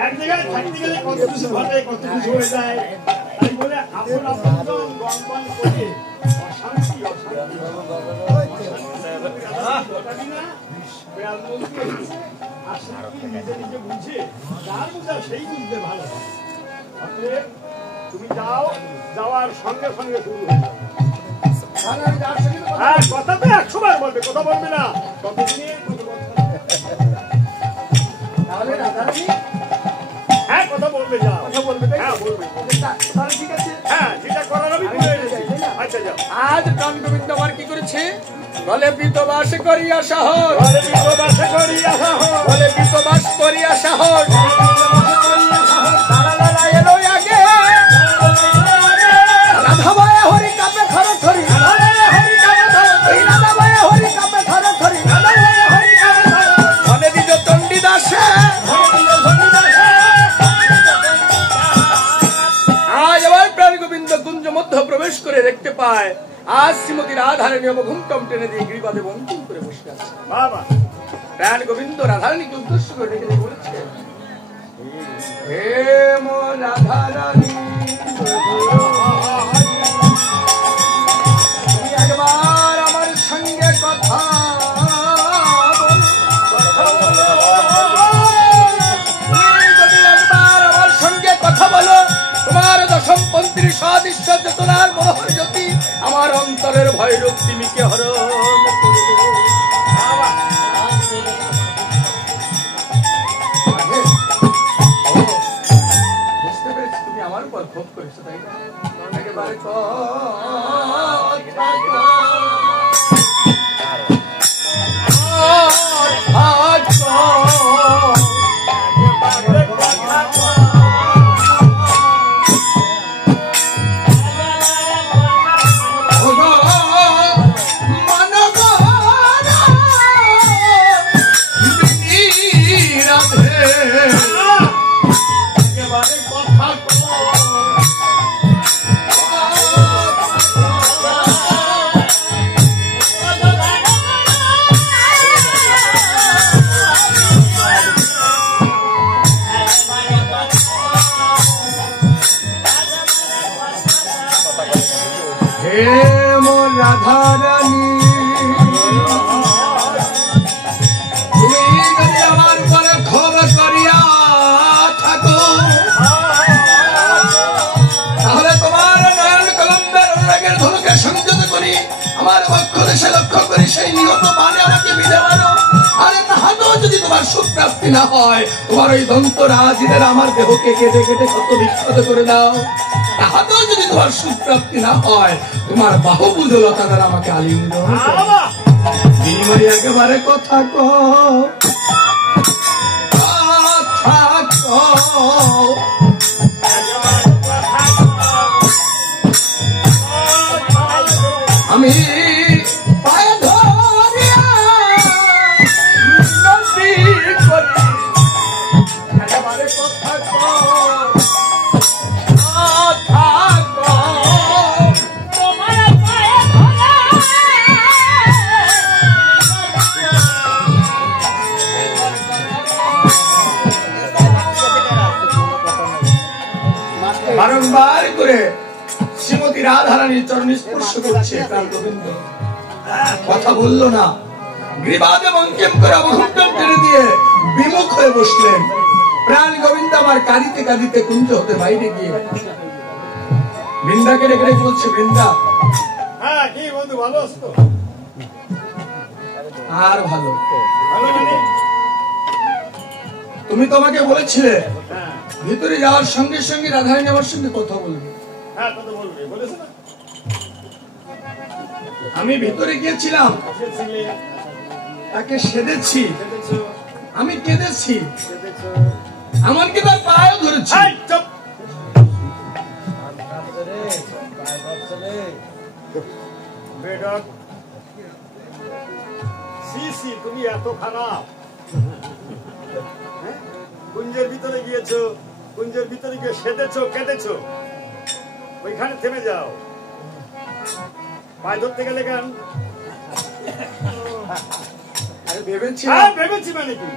এক জায়গায় থাকতে গেলে কত কিছু ঘটে, কত কিছু হয়ে যায়। তাই বলে আপন আপন গণপান করে অশান্তি নিজে নিজে বুঝে, যার বুঝা সেই বুঝতে ভালো। অতএব তুমি যাও, যাওয়ার সঙ্গে সঙ্গে শুরু হয়ে যাবে। হ্যাঁ, কথা তো 100 বার বলবে, কথা বলবে না। কতদিনে কত কথা? তাহলে রাধারানী হ্যাঁ, কথা বলবে, যাও। কথা বলবে, তাই তো? হ্যাঁ, বলবে। তাহলে ঠিক আছে। হ্যাঁ, যেটা করার আমি করে এনেছি। আচ্ছা, যাও। আজ প্রাণ গোবিন্দ আমার কি করেছে? বলে বৃতবাস করিয়া সাহস, ঘরে বিপ্রবাস করিয়া সাহস, বলে বৃতবাস করিয়া সাহস, তারা এলো আগে, রাধা বয়ে হরি কাপে খর খরি, রাধা বয়ে হরি কাপে খর খরি, বলে দিল চণ্ডী দাসে। আজ আবার প্রাণ গোবিন্দ কুঞ্জ মধ্যে প্রবেশ করে দেখতে পায় আজ শ্রীমতী রাধারানী অবঘুমটম টেনে দিয়ে গিরিবাদে বঙ্কিম করে বসে আছে। বাবা, প্রাণ গোবিন্দ রাধারানীকে উদ্দেশ্য করে ডেকে দিয়ে বলেছে, হে মো রাধারানী, তুমি একবার আমার সঙ্গে কথা তুমি যদি একবার আমার সঙ্গে কথা বলো, তোমার দশম পন্থীর সদৃশ্য চেতনার মনোহর জ্যোতি আমার অন্তরের ভয় রূপ তিমিকে হরণ করবে। বুঝতে পেরেছি তুমি আমার উপর ক্ষোভ করেছো, তাই না? একেবারে রাধারানী, তুমি যদি আমার উপরে ক্ষোভ করিয়া থাকো, তাহলে তোমার নয়ন কলম্বের অনুরাগের ধনুকে সংযত করি, আমার বক্ষ দেশে লক্ষ্য করি সেই নিহত বাণে আমাকে বিদে মারো। আরে তাহাতেও যদি তোমার সুপ্রাপ্তি না হয়, তোমার ওই দন্ত রাজিদের আমার দেহকে কেটে কেটে ক্ষত বিক্ষত করে দাও। তাহাতেও যদি তোমার সুপ্রাপ্তি না হয়, তোমার বাহুবুধলতা দ্বারা আমাকে আলিঙ্গন করো। বিনিময়ে একেবারে কথা কও, কথা কও। আমি পায়ে ধরিয়া নন্দী করি, একেবারে কথা কও, কথা কও। করে শ্রীমতী রাধারানীর চরণে স্পর্শ করছে। প্রাণ গোবিন্দ কথা বলল না, গ্রীবাদে বঙ্কিম করে অবহুদ্ধন টেনে দিয়ে বিমুখ হয়ে বসলেন। প্রাণ গোবিন্দ আমার কাঁদিতে কাঁদিতে কুঞ্জ হতে বাইরে গিয়ে বৃন্দাকে ডেকে ডেকে বলছে, বৃন্দা হ্যাঁ কি বন্ধু ভালো আছো তো? আর ভালো, ভালো মানে? তুমি তোমাকে বলেছিলে হ্যাঁ ভিতরে যাওয়ার সঙ্গে সঙ্গে রাধারানী আমার সঙ্গে কথা বলবে। হ্যাঁ কথা বলবে বলেছে না? আমি ভিতরে গিয়েছিলাম, এসেছিলে, তাকে সেধেছি, কেঁদেছো, আমি কেঁদেছি, কেঁদেছো। এমনকি তার পায়েও ধরেছি। এই, চুপ! বেডক। সি সি, তুমি এত খারাপ। হ্যাঁ? কুঞ্জের ভিতরে গিয়েছো, কুঞ্জের ভিতরে গিয়ে সেদেছো, কেঁদেছো, ওইখানে থেমে যাও। পায়ে ধরতে গেলে কেন? আরে ভেবেছি হ্যাঁ ভেবেছি মানে কি?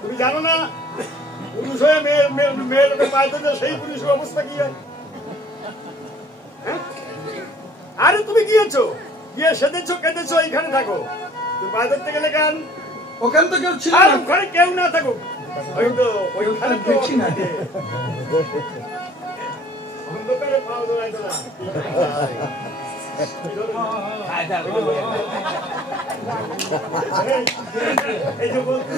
তুমি জানো না পুরুষ হয়ে মেয়ে লোকের পায়ে ধরলে সেই পুরুষের অবস্থা কি হয়? হ্যাঁ? আরে তুমি গিয়েছো, গিয়ে সেদেছো, কেঁদেছো, এইখানে থাকো। তুমি পায়ে ধরতে গেলে কেন? ওখানে তো কেউ ছিল আর না। ওখানে কেউ না থাকুক, ওই তো ওইখানে তো দেখি না। অন্ধকারে পাও ধরাইতো না। এই যে বলতে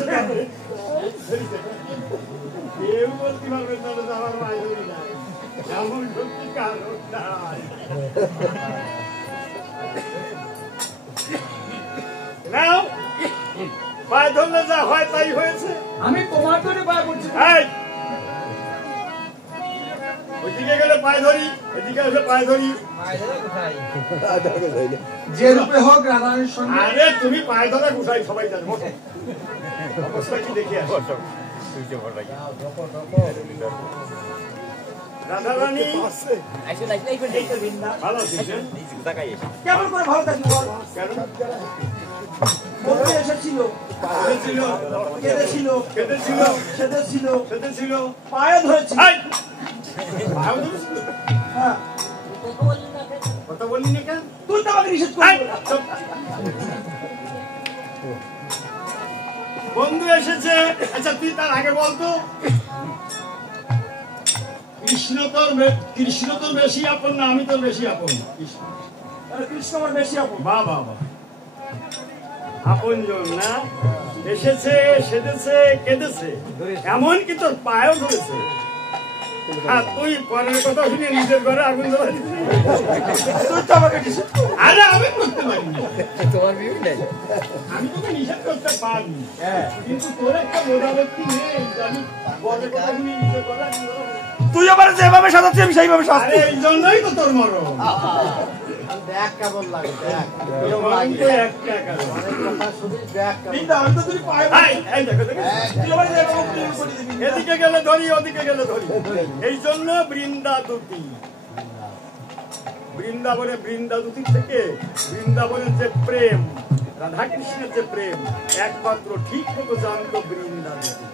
কেউ বলতে পারবেন না যে আমার মায়ের ধরি না, এমন সত্যি কারণ নাই। নাও, পায়ে ধরলে যা হয় তাই হয়েছে। আমি তোমার ধরে পায়ে পড়ছি। এই, ওইদিকে গেলে পায়ে ধরি, এদিকে আসলে পায়ে ধরি। যে রূপে হোক রাধারানীর সঙ্গে। আরে তুমি পায়ে ধরা গুছাই সবাই জানে। বসো। অবস্থা কি দেখে আসো। রাধারানী ভালো আছেন? কেমন করে ভালো থাকবি বল? কেন? বলতে এসেছিল, কেঁদেছিল, কেঁদেছিল, কেঁদেছিল, সেদেছিল, কেঁদেছিল। পায়ে ধরেছিল। এই! পায়েও ধরেছিল? হ্যাঁ, কথা বললি না কেন? তুই তো আমাকে নিষেধ এই, করবি না। চুপ। বন্ধু এসেছে। আচ্ছা তুই তার আগে বলতো, কৃষ্ণ তোর বেশি আপন না আমি তোর বেশি আপন? তাহলে কৃষ্ণ আমার বেশি আপন। বাহ বাহ বাহ, আপন জন না? এসেছে, সেদেছে, কেঁদেছে, এমনকি তোর পায়েও ধরেছে। আর তুই পরের কথা শুনে নিজের ঘরে আগুন জ্বালা দিছিস। তুই তো আমাকে নিষেধ করবি। আরে আমি করতে পারি না, তোমার বিয়ে নেই। আমি তোকে নিষেধ করতে পারি, কিন্তু তোর একটা মোটামুটি নেই যে আমি পরের কথা শুনে নিজের ঘরে আগুন জ্বালাবো। তুই আমার যেভাবে সাজাচ্ছি আমি সেইভাবে আরে সাজছি। এই জন্যই তো তোর মরণ। দেখ কেমন লাগে, দেখ তোর মরণ তো একটা কারণ। কথা শুনি, দেখ কেমন কিন্তু আমি তো তুই পায়ে এই দেখো দেখো, তুই আমার যেভাবে প্রেম করে দিবি। এদিকে গেলে ধরি, ওদিকে গেলে ধরি। এই জন্য বৃন্দা দুটি, বৃন্দাবনে বৃন্দা দুটি থেকে বৃন্দাবনের যে প্রেম, রাধা কৃষ্ণের যে প্রেম একমাত্র ঠিক মতো জানতো বৃন্দা দুটি।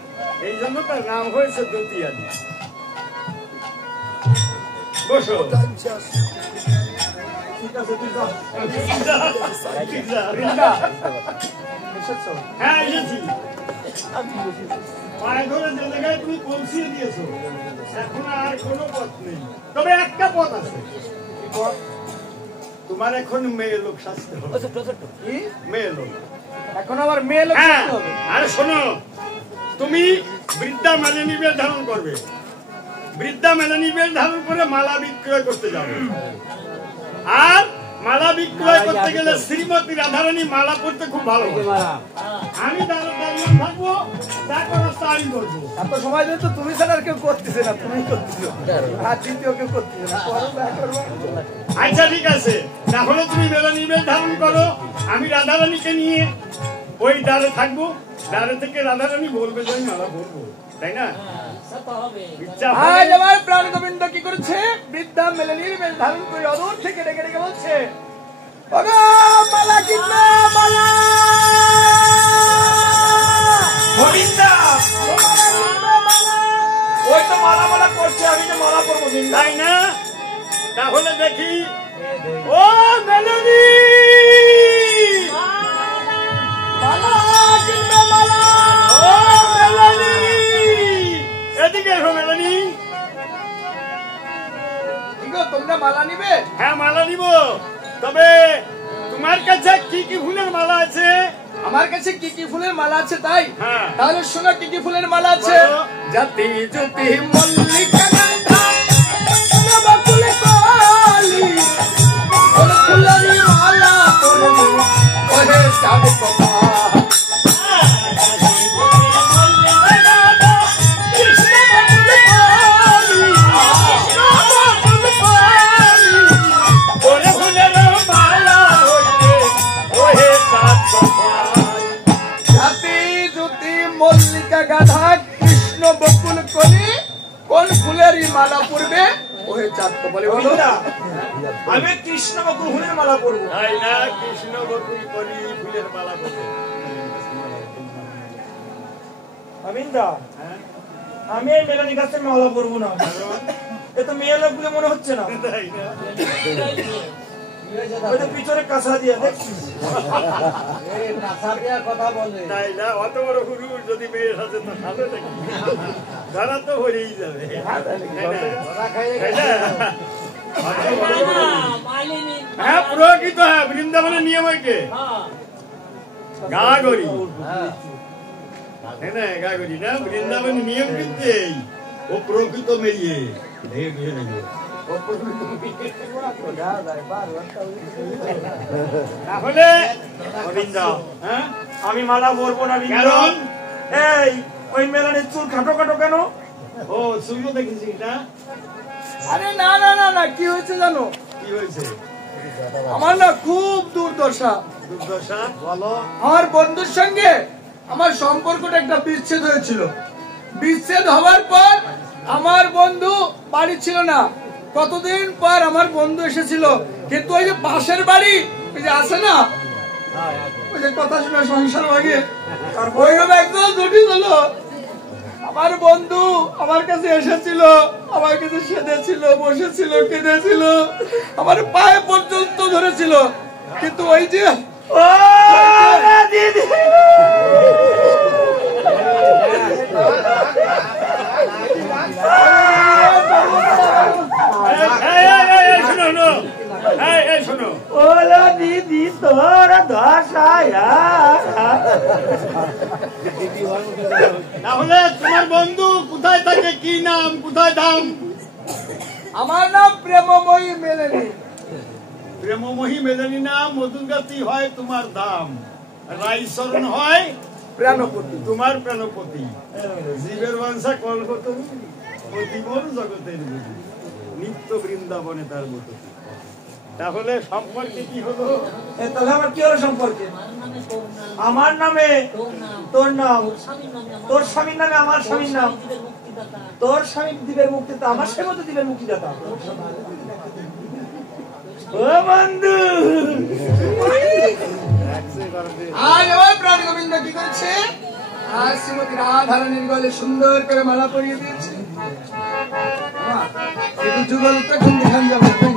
এই জন্য তার নাম হয়েছে দুতিয়াদি। বসো। ঠিক আছে, তুই যা। বৃন্দা, এসেছো? হ্যাঁ এসেছি। পায়ে ধরে যে জায়গায় তুমি পৌঁছিয়ে দিয়েছো, এখন আর কোনো পথ নেই, তবে একটা পথ আছে। তোমার এখন মেয়ে লোক শাস্তি হবে। কি? মেয়ে লোক। এখন আমার মেয়ে লোক হ্যাঁ, করতে হবে। আরে শোনো, তুমি বৃদ্ধা মেলানি বেশ ধারণ করবে, বৃদ্ধা মেলানি বেশ ধারণ করে মালা বিক্রয় করতে যাবে। আর মালা বিক্রয় করতে গেলে শ্রীমতী রাধারানী মালা পড়তে খুব ভালো। আমি দাঁড়িয়ে থাকবো, যা করার তাই করবো। এত সময় ধরে তো তুমি ছাড়া আর কেউ করতেছে না, তুমি করতেছো। আর দ্বিতীয় কেউ করতেছে না। করো, না করো। আচ্ছা ঠিক আছে, তাহলে তুমি মেলানি বেশ ধারণ করো, আমি রাধারানীকে নিয়ে ওই দ্বারে থাকবো। দ্বারে থেকে রাধারানী বলবে যে আমি মালা বলবো, তাই না? ইচ্ছা আজ হলে- আমার প্রাণ গোবিন্দ কি করেছে? বৃদ্ধা মেলানির বেশ ধারণ করে অদূর থেকে ডেকে ডেকে বলছে, ওগো মালা কিনবে, মালা গোবিন্দা, ও মালা কিনবে, মালা। ওই তো মালা মালা করছে, আমি যে মালা পরবো। তাই না? তাহলে দেখি ও মেলানি মালা কিনবে মালা। ও মেলানি এদিকে এসো মেলানি। কি গো তোমরা মালা নিবে? হ্যাঁ মালা নিব, তবে তোমার কাছে কি কি ফুলের মালা আছে? আমার কাছে কি কি ফুলের মালা আছে তাই? হ্যাঁ। তাহলে শোনো কি কি ফুলের মালা আছে। বলো। জাতি জ্যোতি মল্লিকা গন্ধা নবকুল কলি কোন ফুলের মালা করবো ওরে চাঁদ কপা। ওরে ফুলের মালা হইতে ওহে সাত সফাই। জাতি জ্যোতি মল্লিকা গাধা কৃষ্ণ বকুল কলি কোন ফুলেরই মালা পরবে ওহে চাঁদ কপালে। বলো আমি কৃষ্ণ বকুল ফুলের মালা পরবো। তাই না? কৃষ্ণ বকুল কলি ফুলের মালা করবে। আমিন্দা আমি এই মেলানি কাছে মালা পরবো না, এ তো মেয়ে লোকগুলো মনে হচ্ছে না। তাই না? ওই তো পিছনে কাঁচা দিয়া দেখছি। এই কাঁচা দিয়া কথা বলে। তাই না? অত বড় হুজুর যদি মেয়ের সাথে তো ভালো নাকি? ধরা তো হয়েই যাবে। তাই না? ওরা খাইয়ে তাই গেছে। না? মালিনী হ্যাঁ পুরোহিত, হ্যাঁ বৃন্দাবনের নিয়ম হইকে গা গরি, হ্যাঁ। হ্যাঁ না গা গরি না, বৃন্দাবনের নিয়ম কিন্তু এই ও প্রকৃত মেয়ে তাহলে গোবিন্দা হ্যাঁ আমি মালা পরবো না বিন্দু। কারণ? এই ওই মেলানির চুল খাটো খাটো কেন? ও শুনলো দেখেছি না? আরে না না না না কি হয়েছে জানো? কি হয়েছে? আমার না খুব দুর্দশা। দুর্দশা? বলো। আমার বন্ধুর সঙ্গে আমার সম্পর্কটা একটা বিচ্ছেদ হয়েছিল। বিচ্ছেদ হওয়ার পর আমার বন্ধু বাড়ি ছিল না। কতদিন পর আমার বন্ধু এসেছিল, কিন্তু ওই যে পাশের বাড়ি ওই যে আছে না, ওই যে কথা শোনা সংসার ভাগে, ওইভাবে একদম জটিল হলো। আমার বন্ধু আমার কাছে এসেছিল, আমার কাছে সেদেছিল, বসেছিল, কেঁদেছিল, আমার পায়ে পর্যন্ত ধরেছিল। কিন্তু ওই যে ও দিদি শোনো শোনো, ওলা দিদি তোর দশায়া। তাহলে তোমার বন্ধু কোথায় থাকে, কি নাম, কোথায় ধাম? আমার নাম প্রেমময়ী মেলেনি। প্রেমময়ী মেলানি নাম, মধুগাতি হয় তোমার ধাম, রাইচরণ হয় প্রাণপতি। তোমার প্রাণপতি। জীবের বাঞ্ছা কল্পতরু, অতিবর জগতের বুঝি, নিত্য বৃন্দাবনে তার মতো। তাহলে সম্পর্কে কি হলো? তাহলে আমার কি হলো সম্পর্কে? আমার নামে আমার নামে তোর নাম, তোর নাম, তোর স্বামীর নামে তোর স্বামীর নামে আমার স্বামীর নাম, জীবের মুক্তিদাতা। তোর স্বামী দিবের মুক্তিদাতা, আমার সে মতো দিবের মুক্তিদাতা। ও বন্ধু আজ আমার প্রাণ গোবিন্দ কি করছে? আজ শ্রীমতী রাধারানীর গলে সুন্দর করে মালা পরিয়ে দিয়েছে। যুগল তখন দেখান যাবে।